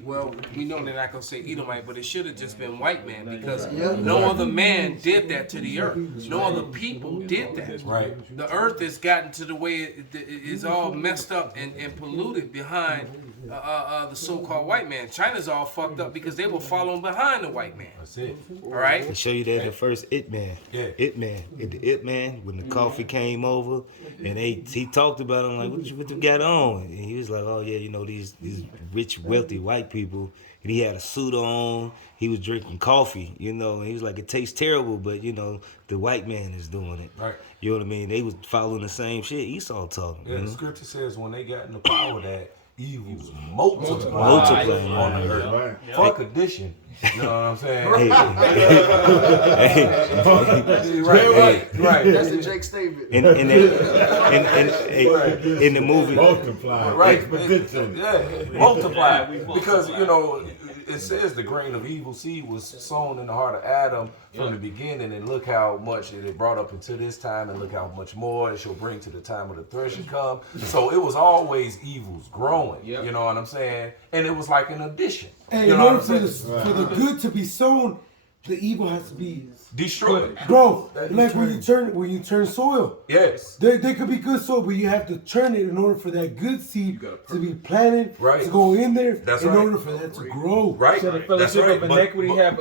Well, we know they're not going to say Edomite, but it should have just been white man because no other man did that to the earth. No other people did that. Right. The earth has gotten to the way it is all messed up and polluted behind the so-called white man. China's all fucked up because they were following behind the white man. That's it. All right? To show you that the first It Man. Yeah. It Man, when the coffee came over and he talked about him like, what you got on? And he was like, oh yeah, you know, these rich, wealthy white people. And he had a suit on. He was drinking coffee, you know, and he was like, it tastes terrible, but you know, the white man is doing it. Right. You know what I mean? They was following the same shit Esau taught them. Yeah, the scripture says when they got in the power that evils multiplied on the earth. Right. Fuck addition. You know what I'm saying? Right. That's the Jake statement. In the movie. Multiply. Right. Multiply. Because, you know, it says the grain of evil seed was sown in the heart of Adam from the beginning, and look how much it brought up into this time, and look how much more it shall bring to the time of the threshing come. So it was always evils growing. Yep. You know what I'm saying? And it was like an addition. And you in know order what I'm for saying? the good to be sown, the evil has to be Destroyed. Bro, like when you turn soil. Yes. There could be good soil, but you have to turn it in order for that good seed to be planted, to go in there, in order for that to grow. Right. So the fellowship of inequity have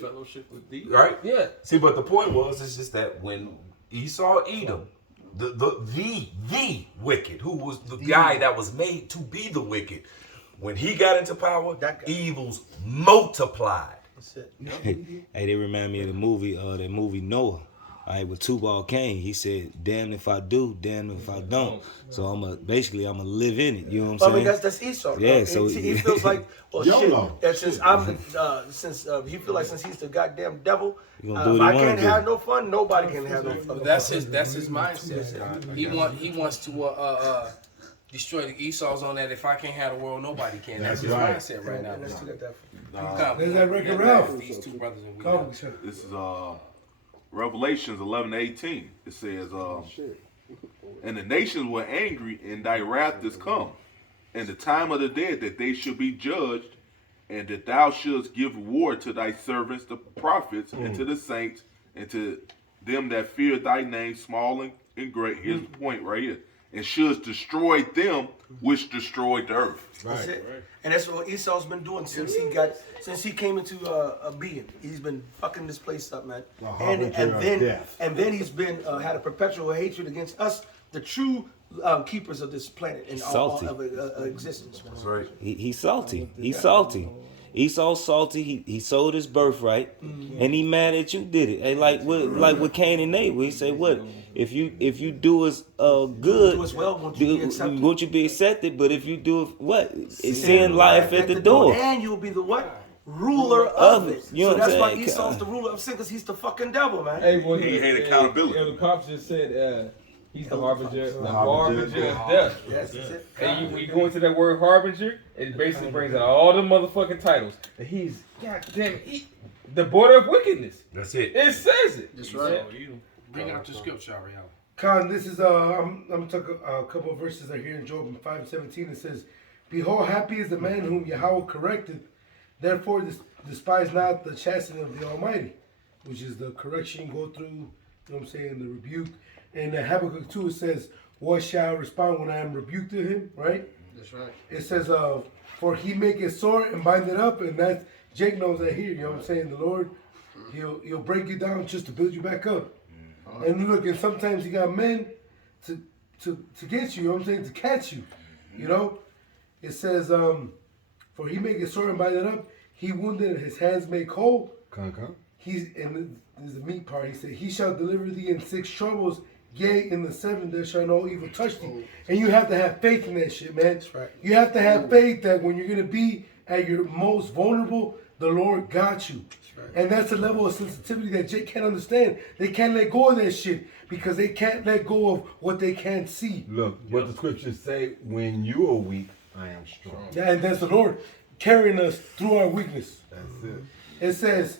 fellowship with thee. Right? Yeah. See, but the point was, it's just that when Esau, Edom, the wicked, who was the guy that was made to be the wicked, when he got into power, evils multiplied. Hey, they remind me of the movie, Noah. All right, with Tubal Cain, he said, "Damn if I do, damn if I don't." So I'm gonna live in it. You know what I'm saying? I mean, that's Esau. Yeah. Bro. So he feels like, well, YOLO. shit. That he feel like since he's the goddamn devil, He gonna do if what I he can't wanna have do. no fun, nobody can have no fun. That's his mindset. He wants to destroy the Esau's on that. If I can't have the world, nobody can. That's his mindset right now. Let's look at that. There's that record Ralph. These two brothers and we. Come, sir. This is Revelations 11:18. It says, And the nations were angry, and thy wrath is come, and the time of the dead that they should be judged, and that thou shouldst give reward to thy servants, the prophets, and to the saints, and to them that fear thy name, small and great. Here's the point right here. And shouldst destroy them which destroyed the earth. That's it. And that's what Esau's been doing since he came into being. He's been fucking this place up, man. And then he's been had a perpetual hatred against us, the true keepers of this planet and all of existence. Man. That's right. He's salty. He's salty. Esau's salty. He sold his birthright, and he mad at you. Did it? And like with Cain and Abel, he said, "What if you do us good? Do us well, won't you be accepted? But if you do it, what? Sin life at the door, and you'll be the what? Ruler of it. You know so that's why saying? Esau's the ruler of sin, because he's the fucking devil, man. Hey, boy, he hate accountability. The cops just said he's the harbinger of death. Yes, that's it. And you go into that word harbinger, it basically brings out all the motherfucking titles. And he's, God damn it, the border of wickedness. That's it. It says it. That's right. You bring out the scripture, Ariel. Con, this is I'm gonna talk a couple of verses that are here in Job 5:17. It says, "Behold, happy is the man whom Yahweh corrected. Therefore, despise not the chastening of the Almighty," which is the correction you go through. You know what I'm saying? The rebuke. And in Habakkuk 2, it says, "What shall I respond when I am rebuked to him?" Right? That's right. It says, "For he make it sore and bind it up," and that Jake knows that here. You know what I'm saying? The Lord, he'll break you down just to build you back up. And look, and sometimes you got men to get you. You know what I'm saying? To catch you. You know. It says, "For he make it sore and bind it up. He wounded and his hands make whole." He's and this is the meat part. He said, "He shall deliver thee in 6 troubles. Yea, in the 7 there shall no evil touch thee." And you have to have faith in that shit, man. That's right. You have to have faith that when you're gonna be at your most vulnerable, the Lord got you. That's right. And that's a level of sensitivity that Jake can't understand. They can't let go of that shit because they can't let go of what they can't see. Look, what the scriptures say: when you are weak, I am strong. Yeah, and that's the Lord carrying us through our weakness. That's it. It says,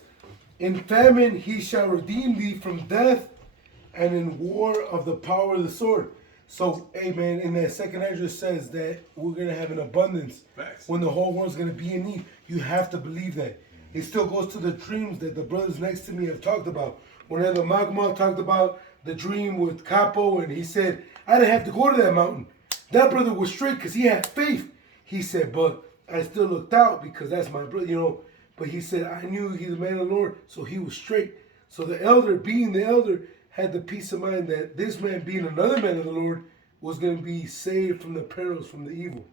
"In famine he shall redeem thee from death, and in war of the power of the sword." So, amen, in that second address says that we're going to have an abundance when the whole world's going to be in need. You have to believe that. It still goes to the dreams that the brothers next to me have talked about. Whenever Magma talked about the dream with Capo, and he said, "I didn't have to go to that mountain." That brother was straight because he had faith. He said, "But I still looked out because that's my brother, you know." But he said, "I knew he's a man of the Lord," so he was straight. So the elder, being the elder, had the peace of mind that this man, being another man of the Lord, was going to be saved from the perils, from the evil.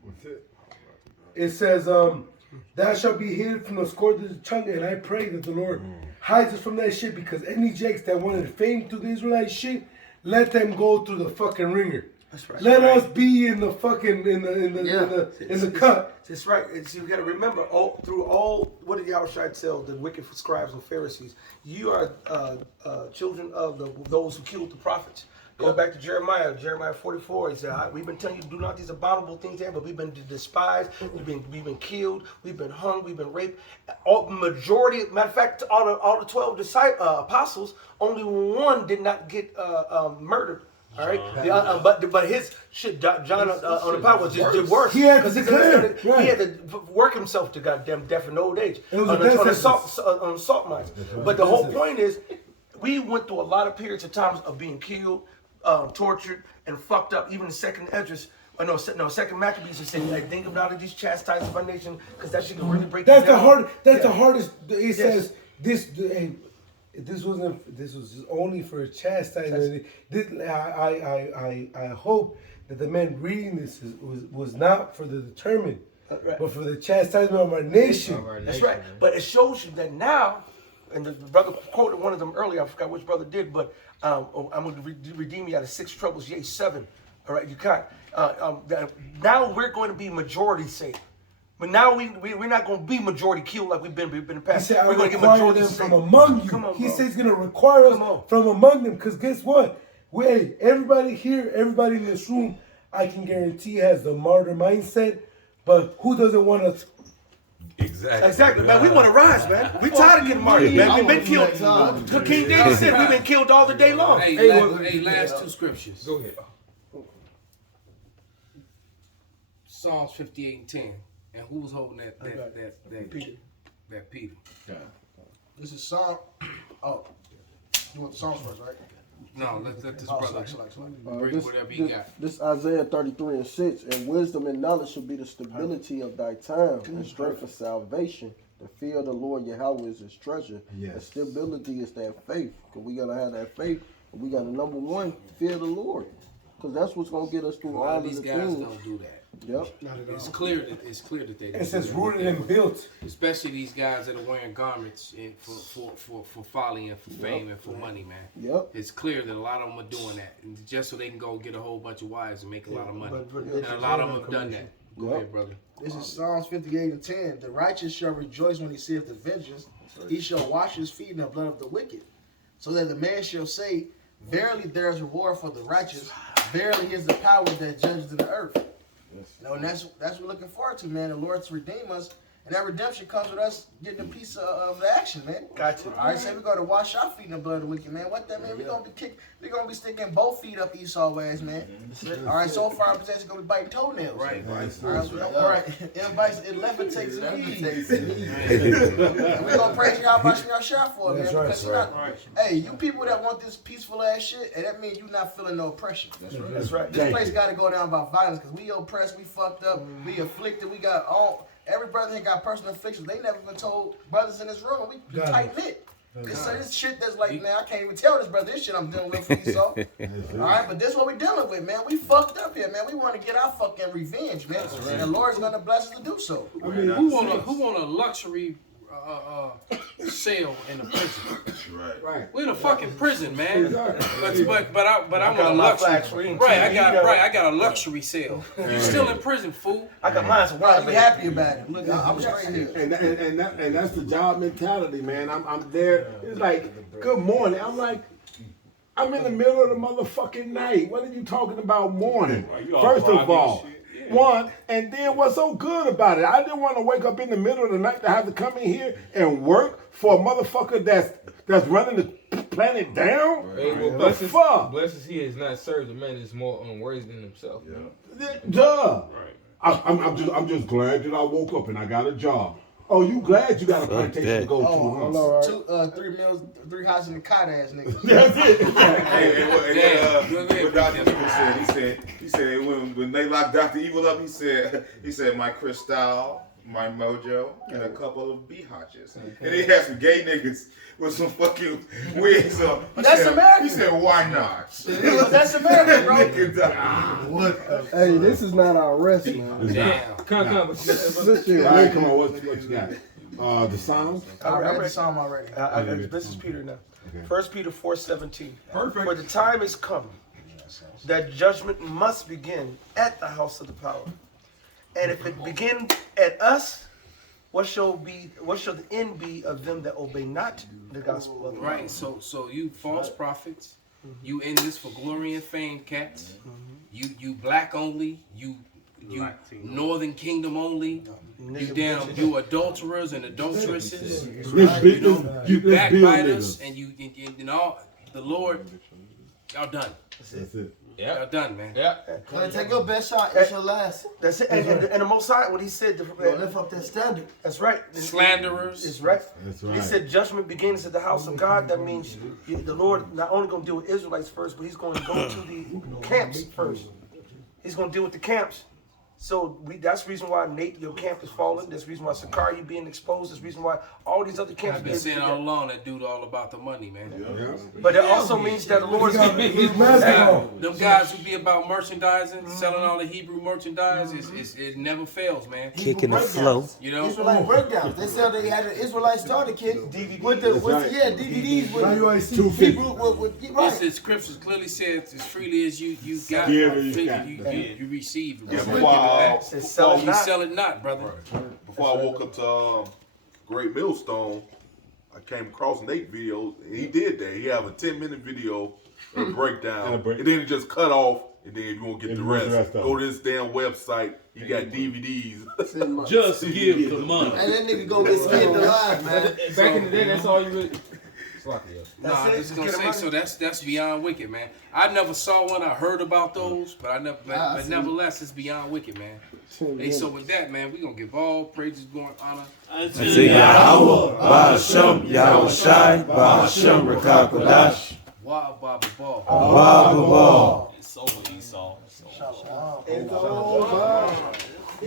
It says, "Thou shalt be hid from the scourge of the tongue," and I pray that the Lord hides us from that shit, because any jakes that wanted fame through the Israelite shit, let them go through the fucking ringer. That's right. Let us be in the fucking in the cut. That's right. And so you got to remember, through all, what did Yahushua tell the wicked scribes and Pharisees? You are children of those who killed the prophets. Go back to Jeremiah 44. He said, "We've been telling you, do not these abominable things there, but we've been despised, we've been killed, we've been hung, we've been raped." Matter of fact, all the 12 apostles, only one did not get murdered. All right, but his shit, John on the power was just worse. He had to declare, he had to work himself to goddamn death in old age on the salt mines. But the whole point is, we went through a lot of periods of times of being killed, tortured, and fucked up. Even the second Esdras, second Maccabees is saying, like, think about these chastisements of our nation, because that shit can really break. That's the hard. That's the hardest. It says this. This was only for chastisement. I hope that the man reading this was not for the determined, but for the chastisement of our nation. That's right. But it shows you that now, and the brother quoted one of them earlier. I forgot which brother did, but I'm going to redeem you out of 6 troubles, yea, 7. All right, you can't. Now we're going to be majority saved. But now we're not going to be majority killed like we've been in the past. He said, we're going to get require majority them saved. from among you. He says he's going to require us from among them. Because guess what? Everybody here, everybody in this room, I can guarantee has the martyr mindset. But who doesn't want to? Exactly. Man, we want to rise, man. We tired of getting martyred, man. We've been killed. King David said we've been killed all the day long. Hey, last 2 scriptures. Go ahead. Psalms 58 and 10. And who was holding that Peter. That Peter. This is Psalm. Oh, you want the Psalms first, right? No, let this brother bring This, whatever he got. this Isaiah 33 and 6. And wisdom and knowledge shall be the stability of thy time, and strength for salvation. The fear of the Lord Yahweh is his treasure. Yes. And stability is that faith. Because we got to have that faith. And we got to, number one, fear the Lord. Because that's what's going to get us through A all lot of of these the guys things. don't do that. Yep. It's clear that they don't. It says do that. rooted and built. Especially these guys that are wearing garments for folly and for fame and for money, man. Yep. It's clear that a lot of them are doing that just so they can go get a whole bunch of wives and make a lot of money. And a lot of them have done that. Go ahead, brother. This is Psalms 58 and 10. The righteous shall rejoice when he seeth the vengeance. He shall wash his feet in the blood of the wicked. So that the man shall say, verily there is reward for the righteous. Verily he is the power that judges the earth. You know, and that's what we're looking forward to, man. The Lord to redeem us. And that redemption comes with us getting a piece of the action, man. Gotcha. All right, say we're going to wash our feet in the blood of the wicked, man. What that mean? We're going to be sticking both feet up Esau ways, man. All right, so far our possession going to be biting toenails. Right. All right. It levitates and and we're going to praise you how much we are shot for, man. Because you're not, hey, you people that want this peaceful ass shit, and that means you're not feeling no oppression. That's right. This place got to go down by violence because we oppressed, we fucked up, we afflicted, we got all. Every brother here got personal afflictions. They never been told brothers in this room. We tight knit. This shit that's like, man, I can't even tell this brother this shit I'm dealing with for Esau. All right, but this is what we dealing with, man. We fucked up here, man. We want to get our fucking revenge, man. And the Lord's gonna bless us to do so. I mean, who want a luxury cell in the prison? Right. We're in a fucking prison, man. But I want a luxury. Right, I got a luxury cell. You still in prison, fool. I got mine. So Why you happy about it? Look, I'm straight here. And that's the job mentality, man. I'm there. It's like, good morning. I'm like, I'm in the middle of the motherfucking night. What are you talking about morning? First of all, one, and then what's so good about it? I didn't want to wake up in the middle of the night to have to come in here and work for a motherfucker that's running the planet down. Hey, well, blessed he has not served a man that's more unworthy than himself. Duh. I'm just glad that I woke up and I got a job. Oh, you glad you got a plantation to go to? Huh? 3 meals, 3 houses in the cot ass niggas. That's it. What Dr. Evil he said when they locked Dr. Evil up, he said my Cristal, my Mojo, and a couple of B-hotches. And he had some gay niggas with some fucking wigs on. That's American. He said, why not? That's American, bro. Hey, this is not our rest, man. Damn. Come on, what you got? The Psalms? I read the Psalm already. This is Peter now. 1 Peter 4:17. Perfect. For the time is come that judgment must begin at the house of the power. And if it begin at us, what shall the end be of them that obey not the gospel of the Right. So you false prophets, you in this for glory and fame, cats. You black only, you Northern Kingdom only. You adulterers and adulteresses. You backbiters and you know the Lord. Y'all done. That's it. Y'all done, man. Yeah. Take your best shot. It's your last. That's it. And the Most High, what he said, Lift up that standard. that's right. Slanderers. It's right. That's right. He said judgment begins at the house of God. That means the Lord not only going to deal with Israelites first, but he's going to go to the camps first. He's going to deal with the camps. So that's the reason why Nate, your camp is falling. That's the reason why Sakari, you being exposed. That's the reason why all these other camps I've been saying all along that dude all about the money, man. But it also means that the Lord is going to them guys who be about merchandising, selling all the Hebrew merchandise, it never fails, man. Kicking the flow. You know? Israelite breakdowns. They said they had an Israelite starter kit with DVDs with Hebrew with right. The scriptures clearly says as freely as you got, you receive. You sell it not, brother. Before I woke up to Great Millstone, I came across Nate video, and he did that. He have a 10-minute video, a breakdown, and then it just cut off. And then if you want to get the rest, go to this damn website. You got DVDs. Just give the money. And that nigga go get skinned alive, man. Back in the day, that's all you would. No, I'm just gonna say, so that's beyond wicked, man. I never saw one. I heard about those, but but nevertheless, it's beyond wicked, man. Hey, so with that, man, we gonna give all praises, glory, honor. Unto Yahweh, Ba'ashem, Yahweh Shai, Ba'ashem, Rakakodash. Wow, Baba Ball. Baba Ball. It's over, Esau. It's over.